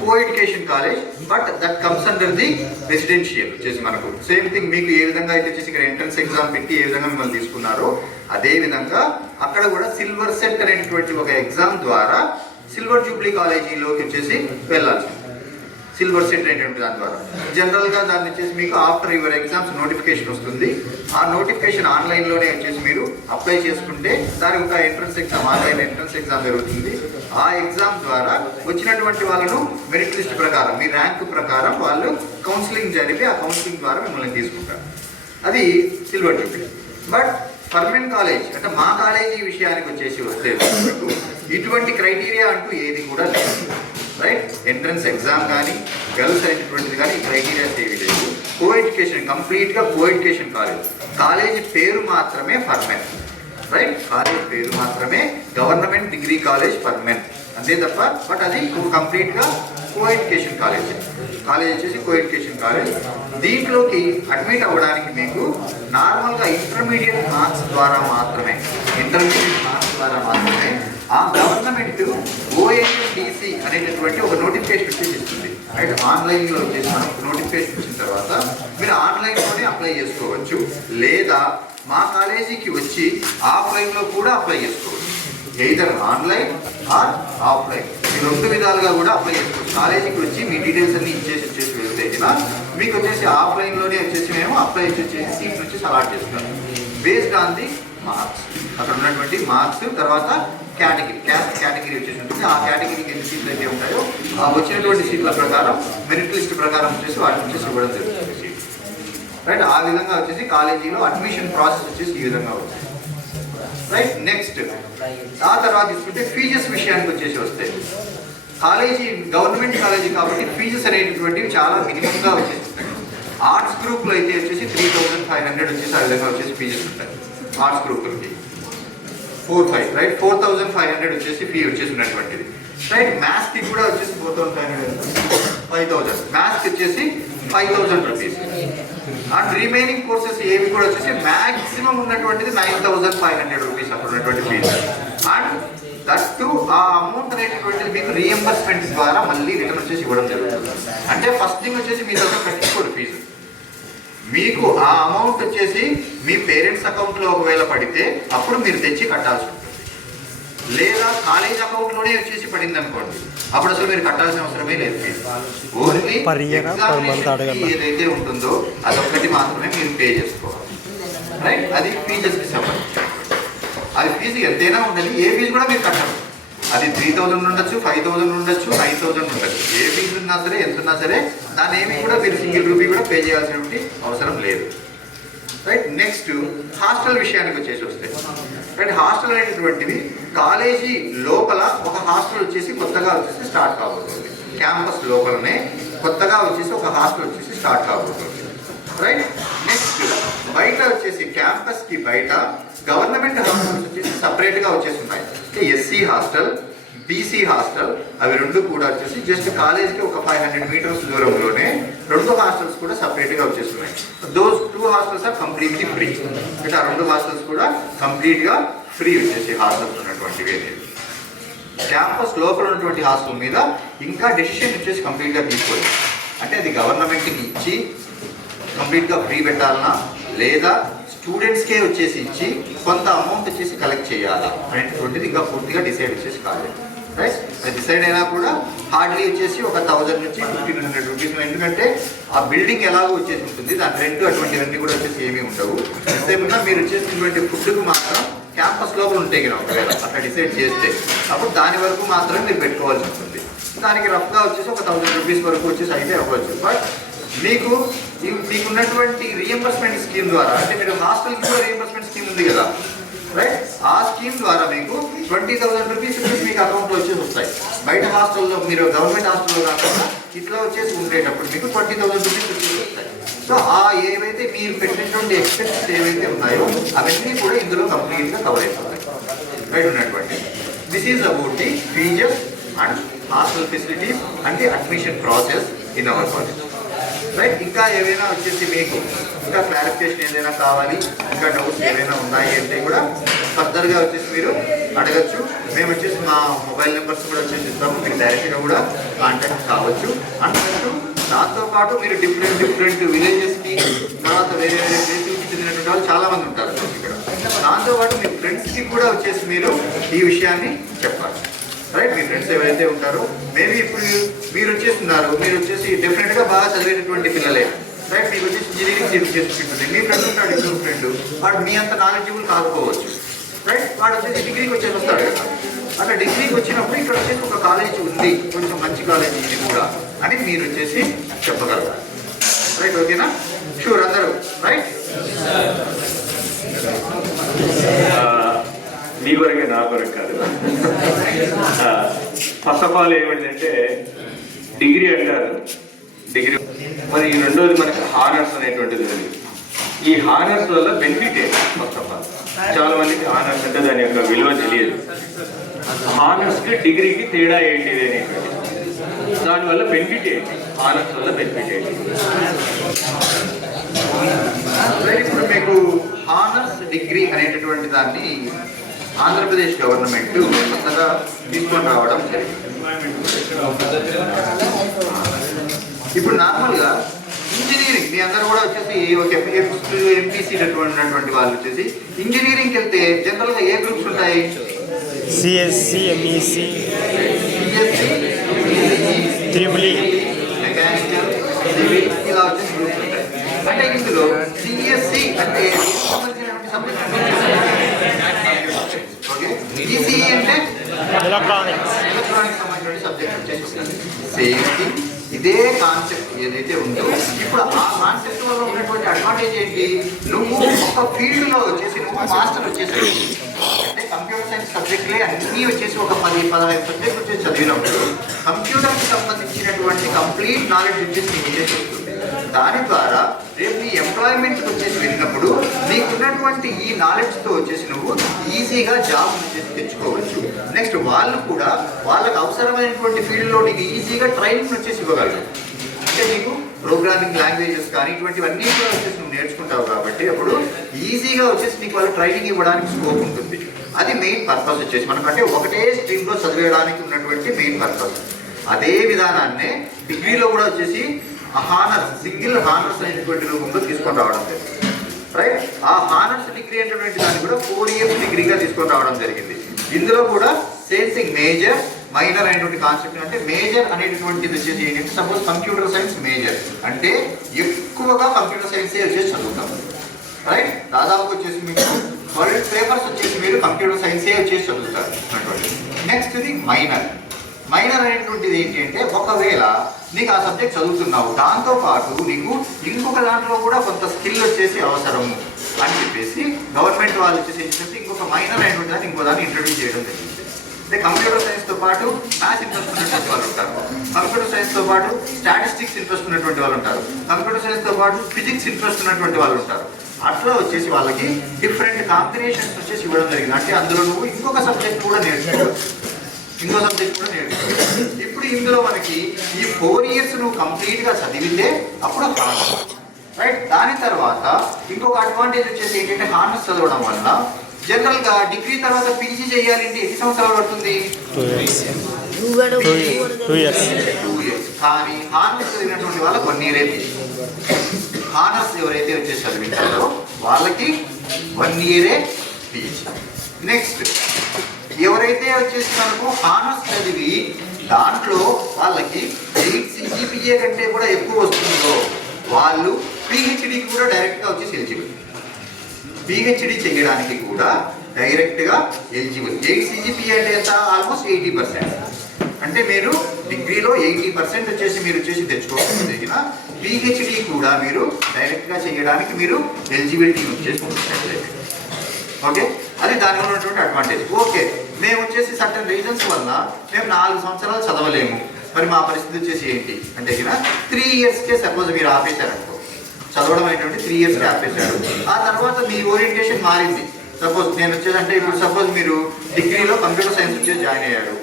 co education college, but that comes under the residential వచ్చేసి మనకు సేమ్ థింగ్. మీకు ఏ విధంగా అయితే వచ్చేసి ఇక్కడ ఎంట్రన్స్ ఎగ్జామ్ పెట్టి ఏ విధంగా మిమ్మల్ని తీసుకున్నారో అదే విధంగా అక్కడ కూడా సిల్వర్ సెట్ అనేటువంటి ఒక ఎగ్జామ్ ద్వారా సిల్వర్ జూబ్లీ కాలేజీలోకి వచ్చేసి వెళ్ళాల్సింది. సిల్వర్ సెట్ అనేటువంటి దాని ద్వారా జనరల్గా దాన్ని వచ్చేసి మీకు ఆఫ్టర్ యువర్ ఎగ్జామ్స్ నోటిఫికేషన్ వస్తుంది. ఆ నోటిఫికేషన్ ఆన్లైన్లోనే వచ్చేసి మీరు అప్లై చేసుకుంటే దానికి ఒక entrance exam, online entrance exam జరుగుతుంది. ఆ ఎగ్జామ్ ద్వారా వచ్చినటువంటి వాళ్ళను మెరిట్ లిస్ట్ ప్రకారం మీ ర్యాంక్ ప్రకారం వాళ్ళు కౌన్సిలింగ్ జరిపి ఆ కౌన్సిలింగ్ ద్వారా మిమ్మల్ని తీసుకుంటారు. అది సిల్వర్ జూబ్లీ. బట్ ఫర్మెన్ కాలేజ్ అంటే మా కాలేజీ విషయానికి వచ్చేసి వస్తే ఇటువంటి క్రైటీరియా అంటూ ఏది కూడా లేదు. రైట్, ఎంట్రన్స్ ఎగ్జామ్ కానీ గర్ల్స్ అనేటువంటిది కానీ ఈ క్రైటీరియాస్ ఏవి లేదు. కో ఎడ్యుకేషన్, కంప్లీట్గా కో ఎడ్యుకేషన్ కాలేజ్ పేరు మాత్రమే ఫర్మెన్. రైట్, కాలేజ్ పేరు మాత్రమే గవర్నమెంట్ డిగ్రీ కాలేజ్ ఫర్మెన్ అంతే తప్ప, బట్ అది కంప్లీట్గా కో ఎడ్యుకేషన్ కాలేజ్ వచ్చేసి కో ఎడ్యుకేషన్ కాలేజ్. దీంట్లోకి అడ్మిట్ అవ్వడానికి మీకు నార్మల్గా ఇంటర్మీడియట్ మార్క్స్ ద్వారా మాత్రమే ఆ గవర్నమెంట్ ఓఎన్టీసీ అనేటటువంటి ఒక నోటిఫికేషన్ వచ్చేసి ఇస్తుంది. రైట్, ఆన్లైన్లో వచ్చేసి మనకు నోటిఫికేషన్ ఇచ్చిన తర్వాత మీరు ఆన్లైన్లోనే అప్లై చేసుకోవచ్చు, లేదా మా కాలేజీకి వచ్చి ఆఫ్లైన్లో కూడా అప్లై చేసుకోవచ్చు. ఎయిదర్ ఆన్లైన్ ఆర్ ఆఫ్లైన్, ఈ 2 విధాలుగా కూడా అప్లై చేసుకోవచ్చు. కాలేజీకి వచ్చి మీ డీటెయిల్స్ అన్ని ఇచ్చేసి వెళ్తే మీకు వచ్చేసి ఆఫ్లైన్లోనే వచ్చేసి మేము అప్లై వచ్చేసి సీట్ వచ్చేసి అలాట్ చేస్తాం బేస్డ్ ఆన్ ది మార్క్స్. అక్కడ ఉన్నటువంటి మార్క్స్ తర్వాత కేటగిరీ వచ్చేసి ఉంటుంది. ఆ కేటగిరీకి ఎన్ని సీట్లు అయితే ఉంటాయో ఆ వచ్చినటువంటి సీట్ల ప్రకారం మెరిట్ లిస్ట్ ప్రకారం వచ్చేసి వాటిని వచ్చేసి ఇవ్వడం జరుగుతుంది సీట్. రైట్, ఆ విధంగా వచ్చేసి కాలేజీలో అడ్మిషన్ ప్రాసెస్ వచ్చేసి ఈ విధంగా అవుతుంది. రైట్, నెక్స్ట్ ఆ తర్వాత తీసుకుంటే ఫీజెస్ విషయానికి వచ్చేసి వస్తే కాలేజీ గవర్నమెంట్ కాలేజీ కాబట్టి ఫీజెస్ అనేటటువంటివి చాలా మినిమంగా వచ్చేసి ఉంటాయి. ఆర్ట్స్ గ్రూప్లో అయితే వచ్చేసి 3,500 వచ్చేసి ఆ విధంగా వచ్చేసి ఫీజెస్ ఉంటాయి. ఆర్ట్స్ గ్రూపులకి 4,500 రైట్, 4,500 వచ్చేసి ఫీ వచ్చేసి ఉన్నటువంటిది. రైట్, మ్యాథ్స్కి కూడా వచ్చేసి 4,500, 5,000 మ్యాథ్స్కి వచ్చేసి 5,000 రూపీస్. అండ్ రిమైనింగ్ కోర్సెస్ ఏవి కూడా వచ్చేసి మ్యాక్సిమం ఉన్నటువంటిది 9,500 రూపీస్ అక్కడ ఉన్నటువంటి ఫీజు. అండ్ దట్టు ఆ అమౌంట్ అనేటటువంటిది మీకు రీఎంబర్స్మెంట్ ద్వారా మళ్ళీ రిటర్న్ వచ్చేసి ఇవ్వడం జరుగుతుంది. అంటే ఫస్ట్ థింగ్ వచ్చేసి మీ దగ్గర కట్టించుకోండి ఫీజు. మీకు ఆ అమౌంట్ వచ్చేసి మీ పేరెంట్స్ అకౌంట్లో ఒకవేళ పడితే అప్పుడు మీరు తెచ్చి కట్టాల్సి ఉంటుంది, లేదా కాలేజ్ అకౌంట్లోనే వచ్చేసి పడింది అనుకోండి అప్పుడు అసలు మీరు కట్టాల్సిన అవసరమే లేదు. ఓన్లీ ఏదైతే ఉంటుందో అదొక్కటి మాత్రమే మీరు పే చేసుకోవాలి. రైట్, అది ఫీజెస్కి సంబంధించి. అది ఫీజు ఎంతైనా ఉండదు, ఏ ఫీజు కూడా మీరు కట్టరు. అది 3,000 ఉండొచ్చు, 5,000 ఉండొచ్చు, 9,000 ఉండొచ్చు. ఏ ఫీజు ఉన్నా సరే ఎంత ఉన్నా సరే దాని ఏమి కూడా మీరు సింగిల్ రూపీ కూడా పే చేయాల్సిన అవసరం లేదు. రైట్, నెక్స్ట్ హాస్టల్ విషయానికి వచ్చేసి వస్తే అండ్ హాస్టల్ అనేటటువంటివి కాలేజీ లోపల ఒక హాస్టల్ వచ్చేసి కొత్తగా వచ్చేసి స్టార్ట్ కాబోతుంది. క్యాంపస్ లోపలనే కొత్తగా వచ్చేసి ఒక హాస్టల్ వచ్చేసి స్టార్ట్ కాబోతుంది. రైట్. నెక్స్ట్ బయట వచ్చేసి క్యాంపస్కి బయట గవర్నమెంట్ హాస్టల్స్ వచ్చేసి సపరేట్గా వచ్చేసి ఉన్నాయి. ఎస్సీ హాస్టల్, బీసీ హాస్టల్, అవి రెండు కూడా వచ్చేసి జస్ట్ కాలేజ్కి ఒక 500 మీటర్స్ దూరంలోనే 2 హాస్టల్స్ కూడా సపరేట్గా వచ్చేస్తున్నాయి. Those 2 hostels are completely free. అంటే ఆ 2 హాస్టల్స్ కూడా కంప్లీట్గా ఫ్రీ వచ్చేసి హాస్టల్స్ ఉన్నటువంటివి. క్యాంపస్ లోపల ఉన్నటువంటి హాస్టల్ మీద ఇంకా డెసిషన్ వచ్చేసి కంప్లీట్గా తీసుకోవాలి. అంటే అది గవర్నమెంట్కి ఇచ్చి కంప్లీట్గా ఫ్రీ పెట్టాలన్నా లేదా స్టూడెంట్స్కే వచ్చేసి ఇచ్చి కొంత అమౌంట్ వచ్చేసి కలెక్ట్ చేయాలా అనేటువంటిది ఇంకా పూర్తిగా డిసైడ్ వచ్చేసి కాలేదు. రైట్. అది డిసైడ్ అయినా కూడా హార్డ్లీ వచ్చేసి ఒక 1000 నుంచి 1500 రూపీస్. ఎందుకంటే ఆ బిల్డింగ్ ఎలాగో వచ్చేసి ఉంటుంది, దాని రెంట్ అటువంటివన్నీ కూడా వచ్చేసి ఏమీ ఉండవు. ఎంతసేపున్నా మీరు వచ్చేసినటువంటి ఫుడ్కు మాత్రం క్యాంపస్ లోపల ఉంటాయి కదా, ఒకవేళ అట్లా డిసైడ్ చేస్తే అప్పుడు దాని వరకు మాత్రమే మీరు పెట్టుకోవాల్సి ఉంటుంది. దానికి రఫ్గా వచ్చేసి ఒక 1000 రూపీస్ వరకు వచ్చేసి అయితే అవ్వచ్చు. బట్ మీకున్నటువంటి రీఎంబర్స్మెంట్ స్కీమ్ ద్వారా, అంటే మీరు హాస్టల్కి కూడా రీఎంబర్స్మెంట్ స్కీమ్ ఉంది కదా, రైట్, ఆ స్కీమ్ ద్వారా మీకు 20,000 రూపీస్ మీకు అకౌంట్లో వచ్చేసి వస్తాయి. బయట హాస్టల్లో మీరు గవర్నమెంట్ హాస్టల్లో కాకుండా ఇట్లా వచ్చేసి ఉండేటప్పుడు మీకు 20,000 రూపీస్ వచ్చేసి వస్తాయి. సో ఆ ఏవైతే మీరు పెట్టినటువంటి ఎక్స్పెన్సెస్ ఏవైతే ఉన్నాయో అవన్నీ కూడా ఇందులో కంప్లీట్గా కవర్ అయిపోతాయి. రైట్ ఉన్నటువంటి this is about the fees and hostel facilities and the admission process in our college. Right. ఇంకా ఏవైనా వచ్చేసి మీకు ఇంకా క్లారిఫికేషన్ ఏదైనా కావాలి, ఇంకా డౌట్స్ ఏవైనా ఉన్నాయి అంటే కూడా ఫర్దర్గా వచ్చేసి మీరు అడగచ్చు. మేము వచ్చేసి మా మొబైల్ నెంబర్స్ కూడా వచ్చేసి ఇస్తాము, మీకు డైరెక్ట్గా కూడా కాంటాక్ట్ కావచ్చు. అన్నట్టు దాంతోపాటు మీరు డిఫరెంట్ విలేజెస్కి తర్వాత వేరే ప్లేసెస్కి చెందినటువంటి వాళ్ళు చాలామంది ఉంటారు ఇక్కడ. దాంతోపాటు మీ ఫ్రెండ్స్కి కూడా వచ్చేసి మీరు ఈ విషయాన్ని చెప్పాలి. రైట్. మీ ఫ్రెండ్స్ ఎవరైతే ఉంటారో మేబీ ఇప్పుడు మీరు వచ్చేస్తున్నారు, మీరు వచ్చేసి డెఫినెట్గా బాగా చదివేటటువంటి పిల్లలే. రైట్. మీకు వచ్చేసి ఇంజనీరింగ్ సీట్ చేసుకుంటుంది. మీ ఫ్రెండ్ ఉంటాడు, ఇంకో ఫ్రెండ్, వాడు మీ అంత నాలెడ్జబుల్ కాకపోవచ్చు. రైట్. వాడు వచ్చేసి డిగ్రీకి వచ్చేసి వస్తాడు కదా, అట్లా డిగ్రీకి వచ్చినప్పుడు ఇక్కడ వచ్చేసి ఒక కాలేజీ ఉంది, కొంచెం మంచి కాలేజీ ఇది కూడా అని మీరు వచ్చేసి చెప్పగలరు. రైట్. ఓకేనా? షూర్ అందరూ. రైట్. మీ కొరకే నా కొరకు కాదు. ఫస్ట్ ఆఫ్ ఆల్ ఏమిటంటే డిగ్రీ అంటారు. డిగ్రీ మరి ఈ రెండోది మనకి హానర్స్ అనేటువంటిది ఉంది. ఈ హానర్స్ వల్ల బెనిఫిట్ ఏంటి? ఫస్ట్ ఆఫ్ ఆల్ చాలా మందికి హానర్స్ అంటే దాని యొక్క విలువ తెలియదు. హానర్స్కి డిగ్రీకి తేడా ఏంటిది అనేటువంటిది, దానివల్ల బెనిఫిట్ ఏంటి, హానర్స్ వల్ల బెనిఫిట్ ఏంటి? ఇప్పుడు మీకు హానర్స్ డిగ్రీ అనేటటువంటి దాన్ని ఆంధ్రప్రదేశ్ గవర్నమెంట్ కొత్తగా తీసుకొని రావడం జరిగింది. ఇప్పుడు నార్మల్గా ఇంజనీరింగ్ మీ అందరూ కూడా వచ్చేసి ఒక ఎంపీసీ ఉన్నటువంటి వాళ్ళు వచ్చేసి ఇంజనీరింగ్కి వెళ్తే జనరల్గా ఏ గ్రూప్స్ ఉంటాయి? CSC, MEC, triple E, mechanical, civil ఇలా వచ్చేసి గ్రూప్స్ ఉంటాయి. అంటే ఇందులో సిఎస్సి అంటే ఓకే, ఈసీఈ అంటే ఎలక్ట్రానిక్స్ సంబంధించిన సబ్జెక్ట్ వచ్చేసి సేఫ్టీ. ఇదే కాన్సెప్ట్ ఏదైతే ఉందో ఇప్పుడు ఆ కాన్సెప్ట్ వల్ల ఉన్నటువంటి అడ్వాంటేజ్ ఏంటి? నువ్వు ఒక ఫీల్డ్లో వచ్చేసి నువ్వు మాస్టర్ వచ్చేసి అంటే కంప్యూటర్ సైన్స్ సబ్జెక్ట్లే అన్నీ వచ్చేసి ఒక 10-15 సబ్జెక్ట్ వచ్చేసి చదివినప్పుడు కంప్యూటర్కి సంబంధించినటువంటి కంప్లీట్ నాలెడ్జ్ వచ్చేసి నీకు వచ్చేసి వస్తుంది. దాని ద్వారా రేపు నీ ఎంప్లాయ్మెంట్కి వచ్చేసి వెళ్ళినప్పుడు నీకున్నటువంటి ఈ నాలెడ్జ్తో వచ్చేసి నువ్వు ఈజీగా జాబ్ వచ్చేసి తెచ్చుకోవచ్చు. నెక్స్ట్ వాళ్ళు కూడా వాళ్ళకు అవసరమైనటువంటి ఫీల్డ్లో నీకు ఈజీగా ట్రైనింగ్ వచ్చేసి ఇవ్వగలరు. అంటే నీకు ప్రోగ్రామింగ్ లాంగ్వేజెస్ కానీ ఇటువంటివన్నీ కూడా వచ్చేసి నువ్వు నేర్చుకుంటావు కాబట్టి అప్పుడు ఈజీగా వచ్చేసి నీకు వాళ్ళు ట్రైనింగ్ ఇవ్వడానికి స్కోప్ ఉంటుంది. అది మెయిన్ పర్పస్ వచ్చేసి మనకంటే ఒకటే స్ట్రీమ్లో చదివేయడానికి ఉన్నటువంటి మెయిన్ పర్పస్. అదే విధానాన్నే డిగ్రీలో కూడా వచ్చేసి హానర్స్, సింగిల్ హానర్స్ అనేటువంటి రూపంలో తీసుకొని రావడం జరిగింది. రైట్. ఆ హానర్స్ డిగ్రీ అనేటువంటి దాన్ని కూడా 4 years డిగ్రీగా తీసుకొని రావడం జరిగింది. ఇందులో కూడా సేమ్ థింగ్ మేజర్ మైనర్ అనేటువంటి కాన్సెప్ట్. అంటే మేజర్ అనేటువంటిది వచ్చేసి ఏంటంటే సపోజ్ కంప్యూటర్ సైన్స్ మేజర్ అంటే ఎక్కువగా కంప్యూటర్ సైన్సే వచ్చేసి చదువుతాం. రైట్. దాదాపు వచ్చేసి మీకు 12 పేపర్స్ వచ్చేసి మీరు కంప్యూటర్ సైన్సే వచ్చేసి చదువుతారు అన్నటువంటి. నెక్స్ట్ ఇది మైనర్. మైనర్ అనేటువంటిది ఏంటి అంటే ఒకవేళ నీకు ఆ సబ్జెక్ట్ చదువుతున్నావు, దాంతోపాటు నీకు ఇంకొక దాంట్లో కూడా కొంత స్కిల్ వచ్చేసి అవసరము అని చెప్పేసి గవర్నమెంట్ వాళ్ళు వచ్చేసి ఇంకొక మైనర్ అయినటువంటి దాన్ని ఇంకో దాన్ని ఇంట్రడ్యూస్ చేయడం జరిగింది. అంటే కంప్యూటర్ సైన్స్తో పాటు మ్యాథ్స్ ఇంట్రెస్ట్ ఉన్నటువంటి వాళ్ళు ఉంటారు, కంప్యూటర్ సైన్స్తో పాటు స్టాటిస్టిక్స్ ఇంట్రెస్ట్ ఉన్నటువంటి వాళ్ళు ఉంటారు, కంప్యూటర్ సైన్స్తో పాటు ఫిజిక్స్ ఇంట్రెస్ట్ ఉన్నటువంటి వాళ్ళు ఉంటారు. అట్లా వచ్చేసి వాళ్ళకి డిఫరెంట్ కాంబినేషన్స్ వచ్చేసి ఇవ్వడం జరిగింది. అంటే అందులో నువ్వు ఇంకొక సబ్జెక్ట్ కూడా నేర్చుకోవచ్చు, ఇప్పుడు ఇందులో మనకి ఈ 4 years నువ్వు కంప్లీట్గా చదివితే అప్పుడు హానర్స్, రైట్. దాని తర్వాత ఇంకొక అడ్వాంటేజ్ వచ్చేసి ఏంటంటే హానర్స్ చదవడం వల్ల జనరల్గా డిగ్రీ తర్వాత పీజీ చేయాలి అంటే ఎన్ని సంవత్సరాలు పడుతుంది? 2 years. 2 years. కానీ హానర్స్ చదివినటువంటి వాళ్ళకి 1 year పీజీ. హానర్స్ ఎవరైతే వచ్చేసి చదివించారో వాళ్ళకి 1 year పీజీ. నెక్స్ట్ ఎవరైతే వచ్చేసి మనకు హానర్స్ చదివి దాంట్లో వాళ్ళకి 8 CGPA కంటే కూడా ఎక్కువ వస్తుందో వాళ్ళు పిహెచ్డికి కూడా డైరెక్ట్గా వచ్చేసి ఎలిజిబుల్. పిహెచ్డి చేయడానికి కూడా డైరెక్ట్గా ఎలిజిబుల్. 8 CGPA అంటే ఎంత? ఆల్మోస్ట్ 80%. అంటే మీరు డిగ్రీలో 80% వచ్చేసి మీరు వచ్చేసి తెచ్చుకోకపోతే పిహెచ్డి కూడా మీరు డైరెక్ట్గా చేయడానికి మీరు ఎలిజిబిలిటీ వచ్చేసి ఉంటుంది. ఓకే, అది దానివల్ల ఉన్నటువంటి అడ్వాంటేజ్. ఓకే, మేము వచ్చేసి సర్టన్ రీజన్స్ వల్ల మేము 4 సంవత్సరాలు చదవలేము, మరి మా పరిస్థితి వచ్చేసి ఏంటి అంటే 3 yearsకే సపోజ్ మీరు ఆపేశారనుకో, చదవడం అనేటువంటి 3 yearsకే ఆపేశారు. ఆ తర్వాత మీ ఓరియంటేషన్ మారింది. సపోజ్ నేను వచ్చేసి అంటే ఇప్పుడు సపోజ్ మీరు డిగ్రీలో కంప్యూటర్ సైన్స్ వచ్చేసి జాయిన్ అయ్యారు,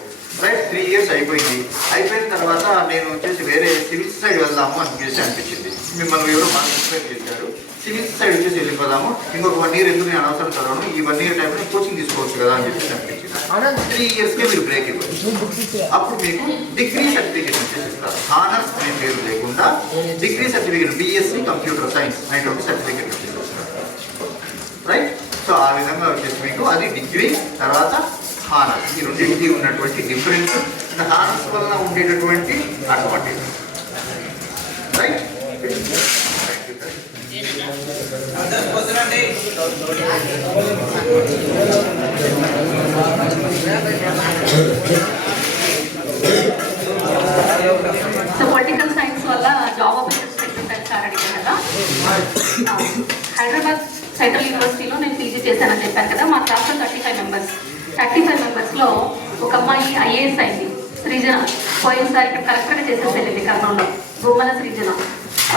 రైట్. 3 years అయిపోయింది. అయిపోయిన తర్వాత నేను వచ్చేసి వేరే సివిల్స్ సైడ్ వెళ్దాము అనిపించింది. మిమ్మల్ని ఎవరో బాగా ఇన్స్పైర్ చేశారు, సివిల్స్ సైడ్ వచ్చేసి వెళ్ళిపోదాము, ఇంకొక 1 year ఎందుకు నేను అనవసరం చదవను, ఈ 1 year టైంలో కోచింగ్ తీసుకోవచ్చు కదా అని చెప్పేసి అనిపించింది. 3 yearsకే మీరు బ్రేక్ ఇవ్వచ్చు. అప్పుడు మీకు డిగ్రీ సర్టిఫికేట్ వచ్చేసి ఇస్తారు. హానర్స్ అనే పేరు లేకుండా degree certificate BSc computer science అనేటువంటి సర్టిఫికేట్ వచ్చేసి ఇస్తారు, రైట్. సో ఆ విధంగా వచ్చేసి మీకు అది డిగ్రీ తర్వాత హానర్స్, ఈ రెండింటికి ఉన్నటువంటి డిఫరెన్స్, హానర్స్ వలన ఉండేటటువంటి advantage, right. So political science వల్ల జాబ్ ఆపర్చునిటీస్ అడిగాను కదా. హైదరాబాద్ సెంట్రల్ యూనివర్సిటీలో నేను పీజీ చేశానని చెప్పాను కదా. మా క్లాస్లో 35 మెంబర్స్లో ఒక అమ్మాయి IAS అయింది, సృజన. పోయినసారి ఇక్కడ కలెక్టర్గా చేసేసి వెళ్ళింది కర్నూలులో, గుమ్మల సృజన.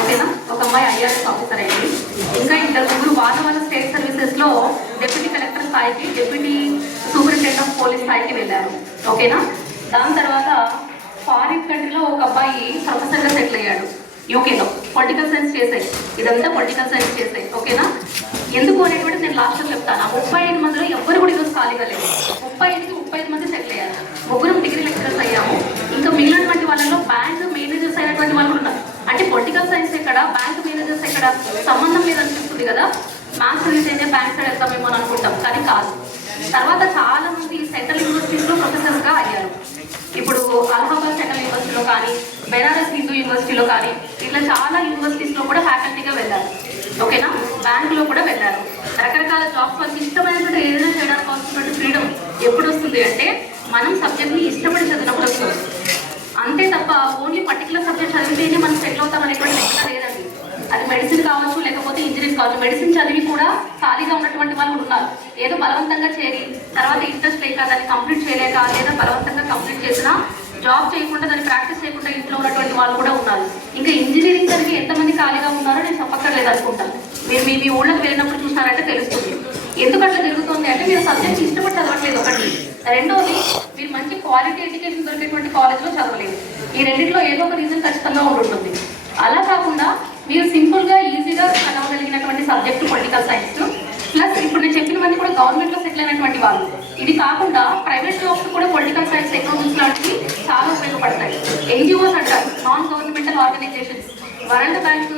ఓకేనా, ఒక అమ్మాయి IRS ఆఫీసర్ అయింది. ఇంకా 2 వాళ్ళ స్టేట్ సర్వీసెస్లో డిప్యూటీ కలెక్టర్ స్థాయికి, డిప్యూటీ సూపరింటెండెంట్ ఆఫ్ పోలీస్ స్థాయికి వెళ్ళారు. ఓకేనా, దాని తర్వాత ఫారిన్ కంట్రీలో ఒక అబ్బాయి ప్రొఫెసర్గా సెటిల్ అయ్యాడు యూకేలో. పొలిటికల్ సైన్స్ చేసాయి, ఇదంతా పొలిటికల్ సైన్స్ చేసాయి. ఓకేనా, ఎందుకు అనేటువంటి నేను లాస్ట్లో చెప్తాను. 35 మందిలో ఎవ్వరు కూడా ఈరోజు ఖాళీగా లేదు. 35 మంది సెటిల్ అయ్యారు. 3 డిగ్రీ లెక్చరర్స్ అయ్యాము. ఇంకా మిగిలినటువంటి వాళ్ళలో బ్యాంక్ మేనేజర్స్ అయినటువంటి వాళ్ళు ఉన్నారు. అంటే పొలిటికల్ సైన్స్ ఎక్కడ, బ్యాంక్ మేనేజర్స్ ఎక్కడ, సంబంధం లేదు అనిపిస్తుంది కదా. మ్యాథ్స్ చదివితేనే బ్యాంక్ సైడ్ వెళ్తామేమో అని అనుకుంటాం, కానీ కాదు. తర్వాత చాలా మంది సెంట్రల్ యూనివర్సిటీస్లో ప్రొఫెసర్స్గా అయ్యారు. ఇప్పుడు అలహాబాద్ సెంట్రల్ యూనివర్సిటీలో కానీ, బెనారస్ హిందూ యూనివర్సిటీలో కానీ, ఇట్లా చాలా యూనివర్సిటీస్లో కూడా ఫ్యాకల్టీగా వెళ్ళారు. ఓకేనా, బ్యాంకులో కూడా వెళ్ళారు. రకరకాల జాబ్స్ వాళ్ళకి ఇష్టమైనటువంటి ఏదైనా చేయడానికి వస్తున్నటువంటి ఫ్రీడమ్ ఎప్పుడు వస్తుంది అంటే మనం సబ్జెక్ట్ని ఇష్టపడి చదివినప్పుడు వస్తుంది. అంతే తప్ప ఓన్లీ పర్టికులర్ సబ్జెక్ట్ చదివితేనే మనం సెటిల్ అవుతాం అనేటువంటి లెక్క లేదండి. అది మెడిసిన్ కావచ్చు, లేకపోతే ఇంజనీరింగ్ కావచ్చు. మెడిసిన్ చదివి కూడా ఖాళీగా ఉన్నటువంటి వాళ్ళు ఉన్నారు. ఏదో బలవంతంగా చేరి తర్వాత ఇంట్రెస్ట్ లేక దాన్ని కంప్లీట్ చేయలేక, లేదా బలవంతంగా కంప్లీట్ చేసినా జాబ్ చేయకుండా దాన్ని ప్రాక్టీస్ చేయకుండా ఇంట్లో ఉన్నటువంటి వాళ్ళు కూడా ఉన్నారు. ఇంకా ఇంజనీరింగ్ చదివి ఎంతమంది ఖాళీగా ఉన్నారో నేను చెప్పక్కర్లేదు అనుకుంటాను. మీరు మీ ఊళ్ళకి వెళ్ళినప్పుడు చూసినారంటే తెలుస్తుంది. ఎందుకు అట్లా జరుగుతుంది అంటే మీరు సబ్జెక్ట్ ఇష్టపడి చదవట్లేదు ఒకటి. రెండోది, మీరు మంచి క్వాలిటీ ఎడ్యుకేషన్ దొరికేటువంటి కాలేజ్లో చదవలేదు. ఈ రెండింటిలో ఏదో ఒక రీజన్ ఖచ్చితంగా ఉంటుంది. అలా కాకుండా మీరు సింపుల్గా ఈజీగా చదవగలిగినటువంటి సబ్జెక్టు పొలిటికల్ సైన్స్. ప్లస్ ఇప్పుడు నేను చెప్పిన మంది కూడా గవర్నమెంట్లో సెటిల్ అయినటువంటి వాళ్ళు. ఇది కాకుండా ప్రైవేట్ జాబ్స్ కూడా పొలిటికల్ సైన్స్ ఎకనామిక్స్ లాంటివి చాలా ఉపయోగపడతాయి. NGOs అంటారు, non governmental organisations, world bank,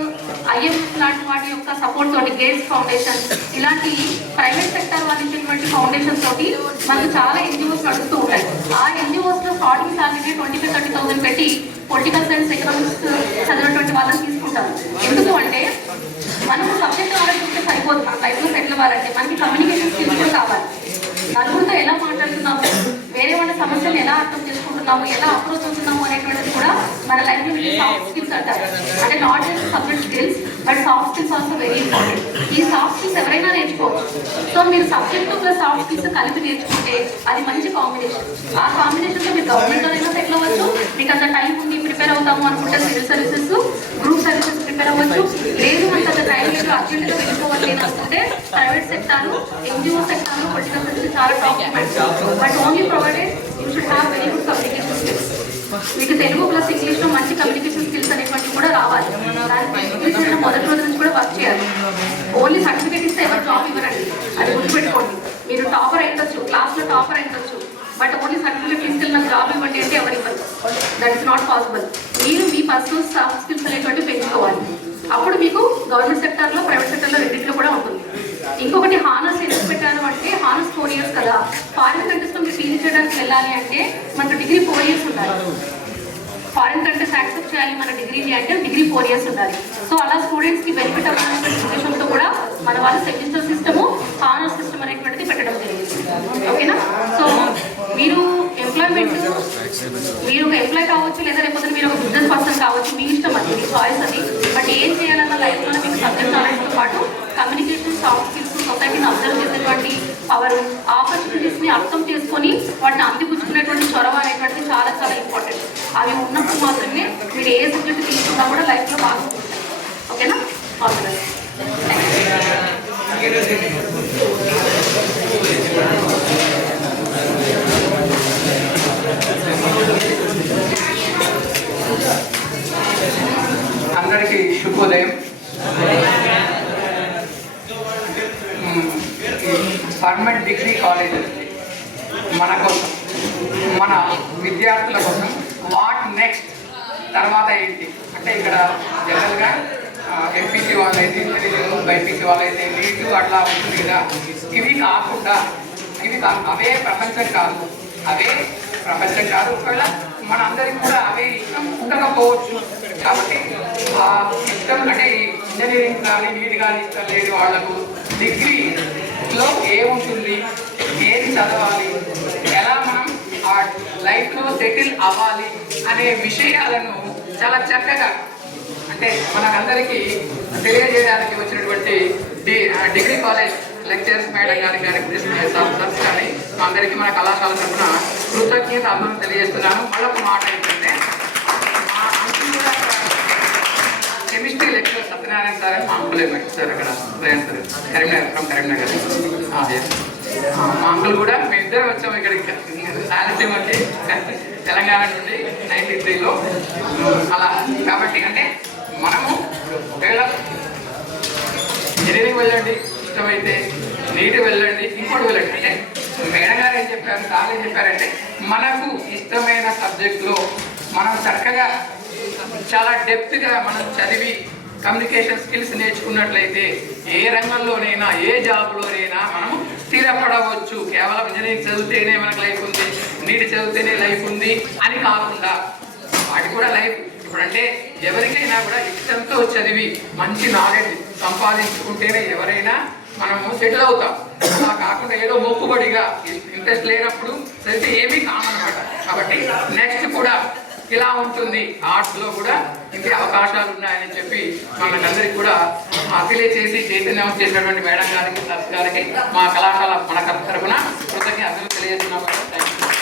IMF లాంటి వాటి యొక్క సపోర్ట్ తోటి, గేట్స్ ఫౌండేషన్, ఇలాంటి ప్రైవేట్ సెక్టర్ వాళ్ళు ఇచ్చినటువంటి ఫౌండేషన్స్ తోటి మనకు చాలా NGOs నడుస్తూ ఉంటాయి. ఆ NGOsలో స్టార్టింగ్ సాలరీ 25,000-30,000 పెట్టి పొలిటికల్ సైన్స్ ఎకనామిక్స్ చదివినటువంటి వాళ్ళని తీసుకుంటారు. ఎందుకు అంటే మనకు సబ్జెక్ట్ ఆలోచించే సరిపోదు. ఆ లైఫ్లో సెటిల్ అవ్వాలంటే మనకి కమ్యూనికేషన్ స్కిల్స్ కూడా కావాలి. నలుగురితో ఎలా మాట్లాడుతున్నాము, వేరే వాళ్ళ సమస్యలు ఎలా అర్థం చేసుకుంటున్నాము, ఎలా అప్రోచ్ అవుతున్నాము అనేటువంటిది కూడా మన లైఫ్లో సాఫ్ట్ స్కిల్స్ అంటారు. అంటే not just subject skills, but soft skills also very important. ఈ సాఫ్ట్ స్కిల్స్ ఎవరైనా నేర్చుకోవచ్చు. సో మీరు సబ్జెక్ట్ ప్లస్ సాఫ్ట్ స్కిల్స్ కలిపి నేర్చుకుంటే అది మంచి కాంబినేషన్. ఆ కాంబినేషన్లో మీరు గవర్నమెంట్లోనైనా సెటిల్ అవ్వచ్చు. మీకు అంత టైం ఉంది ప్రిపేర్ అవుతాము అనుకుంటే civil services, group services prepare అవ్వచ్చు. లేదు మనకు అంత టైం లేదు, అర్జెంట్గా వెళ్ళిపోవాలి అనుకుంటే private sector, NGO sector, political services చాలా documents. But only provided you should have very good communication skills. మీకు తెలుగు ప్లస్ ఇంగ్లీష్లో మంచి కమ్యూనికేషన్ స్కిల్స్ అనేటువంటివి కూడా రావాలి. దానికి ఇంగ్లీష్ మీద మొదటి రోజు నుంచి కూడా వర్క్ చేయాలి. ఓన్లీ సర్టిఫికేట్ ఇస్తే ఎవరు జాబ్ ఇవ్వరండి, అది గుర్తుపెట్టుకోండి. మీరు టాపర్ అయిండొచ్చు, క్లాస్లో టాపర్ అయిండొచ్చు, బట్ ఓన్లీ సర్టిఫికేట్ తీసుకెళ్ళి నాకు జాబ్ ఇవ్వండి అంటే ఎవరు ఇవ్వరు. That is not possible. మీరు మీ పర్సనల్ సాఫ్ట్ స్కిల్స్ అనేటువంటివి పెంచుకోవాలి. అప్పుడు మీకు గవర్నమెంట్ సెక్టార్లో, ప్రైవేట్ సెక్టార్లో రెండింటిలో కూడా ఉంటుంది. ఇంకొకటి హానర్స్ ఎందుకు పెట్టాను అంటే, హానర్స్ 4 years కదా. ఫారిన్ కంట్రీస్లో మీరు పీజీ చేయడానికి వెళ్ళాలి అంటే మనకు డిగ్రీ 4 years ఉండాలి. ఫారిన్ కంట్రీస్ యాక్సెప్ట్ చేయాలి మన డిగ్రీని అంటే డిగ్రీ 4 years ఉండాలి. సో అలా స్టూడెంట్స్కి బెనిఫిట్ అవ్వాలనే ఉద్దేశంతో కూడా మన వాళ్ళు సెమిస్టర్ సిస్టము, హానర్ సిస్టమ్ అనేటువంటిది పెట్టడం జరిగింది. ఓకేనా? సో మీరు ఎంప్లాయ్మెంట్, మీరు ఒక ఎంప్లాయ్ కావచ్చు, లేదా లేకపోతే మీరు ఒక బిజినెస్ పర్సన్ కావచ్చు, మీ ఇష్టం అది, మీ చాయిస్ అది. బట్ ఏం చేయాలన్న లైఫ్లో మీకు సబ్జెక్ట్ నాలెడ్జ్తో పాటు కమ్యూనికేషన్, సాఫ్ట్ స్కిల్స్, సొసైటీని అబ్జర్వ్ చేసేటువంటి పవర్, ఆపర్చునిటీస్ని అర్థం చేసుకొని వాటిని అందిపుచ్చుకునేటువంటి చొరవ అనేటువంటిది చాలా చాలా ఇంపార్టెంట్. అవి ఉన్నప్పుడు మాత్రమే మీరు ఏ సబ్జెక్ట్ తీసుకున్నా కూడా లైఫ్లో బాగుంటుంది. ఓకేనా? All the best. అందరికీ శుభోదయం. పర్మనెంట్ డిగ్రీ కాలేజ్ మన కోసం, మన విద్యార్థుల కోసం వాట్ నెక్స్ట్, తర్వాత ఏంటి అంటే ఇక్కడ జనరల్గా ఎంపీసీ వాళ్ళైతే ఇంజనీరింగ్, బైపీసీ వాళ్ళైతే నీటు అట్లా ఉంటుంది కదా. ఇవి కాకుండా అవే ప్రపంచం కాదు, ఒకవేళ మన అందరికి కూడా అవే ఇష్టం ఉండకపోవచ్చు. కాబట్టి ఆ ఇష్టం అంటే ఇంజనీరింగ్ కానీ నీట్ కానీ ఇష్టం లేని వాళ్ళకు డిగ్రీలో ఏముంటుంది, ఏది చదవాలి, ఎలా మనం ఆ లైఫ్లో సెటిల్ అవ్వాలి అనే విషయాలను చాలా చక్కగా అంటే మనకందరికీ తెలియజేయడానికి వచ్చినటువంటి డిగ్రీ కాలేజ్ లెక్చర్స్ మేడం గారికి కానీ సర్స్ కానీ అందరికీ మన కళాశాల తరఫున కృతజ్ఞత అభివృద్ధి తెలియజేస్తున్నాను. మళ్ళొక మాట ఏంటంటే కెమిస్ట్రీ లెక్చర్ సత్యనారాయణ సార్ అని మా అంకులే సార్ అక్కడ కరీంనగర్ మా అంకుల్ కూడా మేము ఇద్దరు వచ్చాము ఇక్కడికి సాలసీమ అంటే తెలంగాణ నుండి 93లో అలా. కాబట్టి అంటే మనము ఒకవేళ ఇంజనీరింగ్ వెళ్ళండి, ఇష్టమైతే నీటి వెళ్ళండి, ఇంకోటి వెళ్ళండి. అంటే మేడం గారు ఏం చెప్పారు, సార్ ఏం చెప్పారంటే మనకు ఇష్టమైన సబ్జెక్టులో మనం చక్కగా చాలా డెప్త్గా మనం చదివి కమ్యూనికేషన్ స్కిల్స్ నేర్చుకున్నట్లయితే ఏ రంగంలోనైనా, ఏ జాబ్లోనైనా మనము స్థిరపడవచ్చు. కేవలం ఇంజనీరింగ్ చదివితేనే మనకు లైఫ్ ఉంది, నీటి చదివితేనే లైఫ్ ఉంది అని కాకుండా వాటి కూడా లైఫ్. ఇప్పుడంటే ఎవరికైనా కూడా ఇష్టంతో చదివి మంచి నాలెడ్జ్ సంపాదించుకుంటేనే ఎవరైనా మనము సెటిల్ అవుతాం. అలా కాకుండా ఏదో మొక్కుబడిగా ఇంట్రెస్ట్ లేనప్పుడు చదివితే ఏమీ కామన్నమాట. కాబట్టి నెక్స్ట్ కూడా ఇలా ఉంటుంది, ఆర్ట్స్లో కూడా ఇంకే అవకాశాలు ఉన్నాయని చెప్పి మనకందరికి కూడా తెలియచేసి చైతన్యం చేసినటువంటి మేడం గారికి, సర్స్ గారికి మా కళాశాల మన తరఫున కృతజ్ఞతలు తెలియజేస్తున్నాము. Thank you.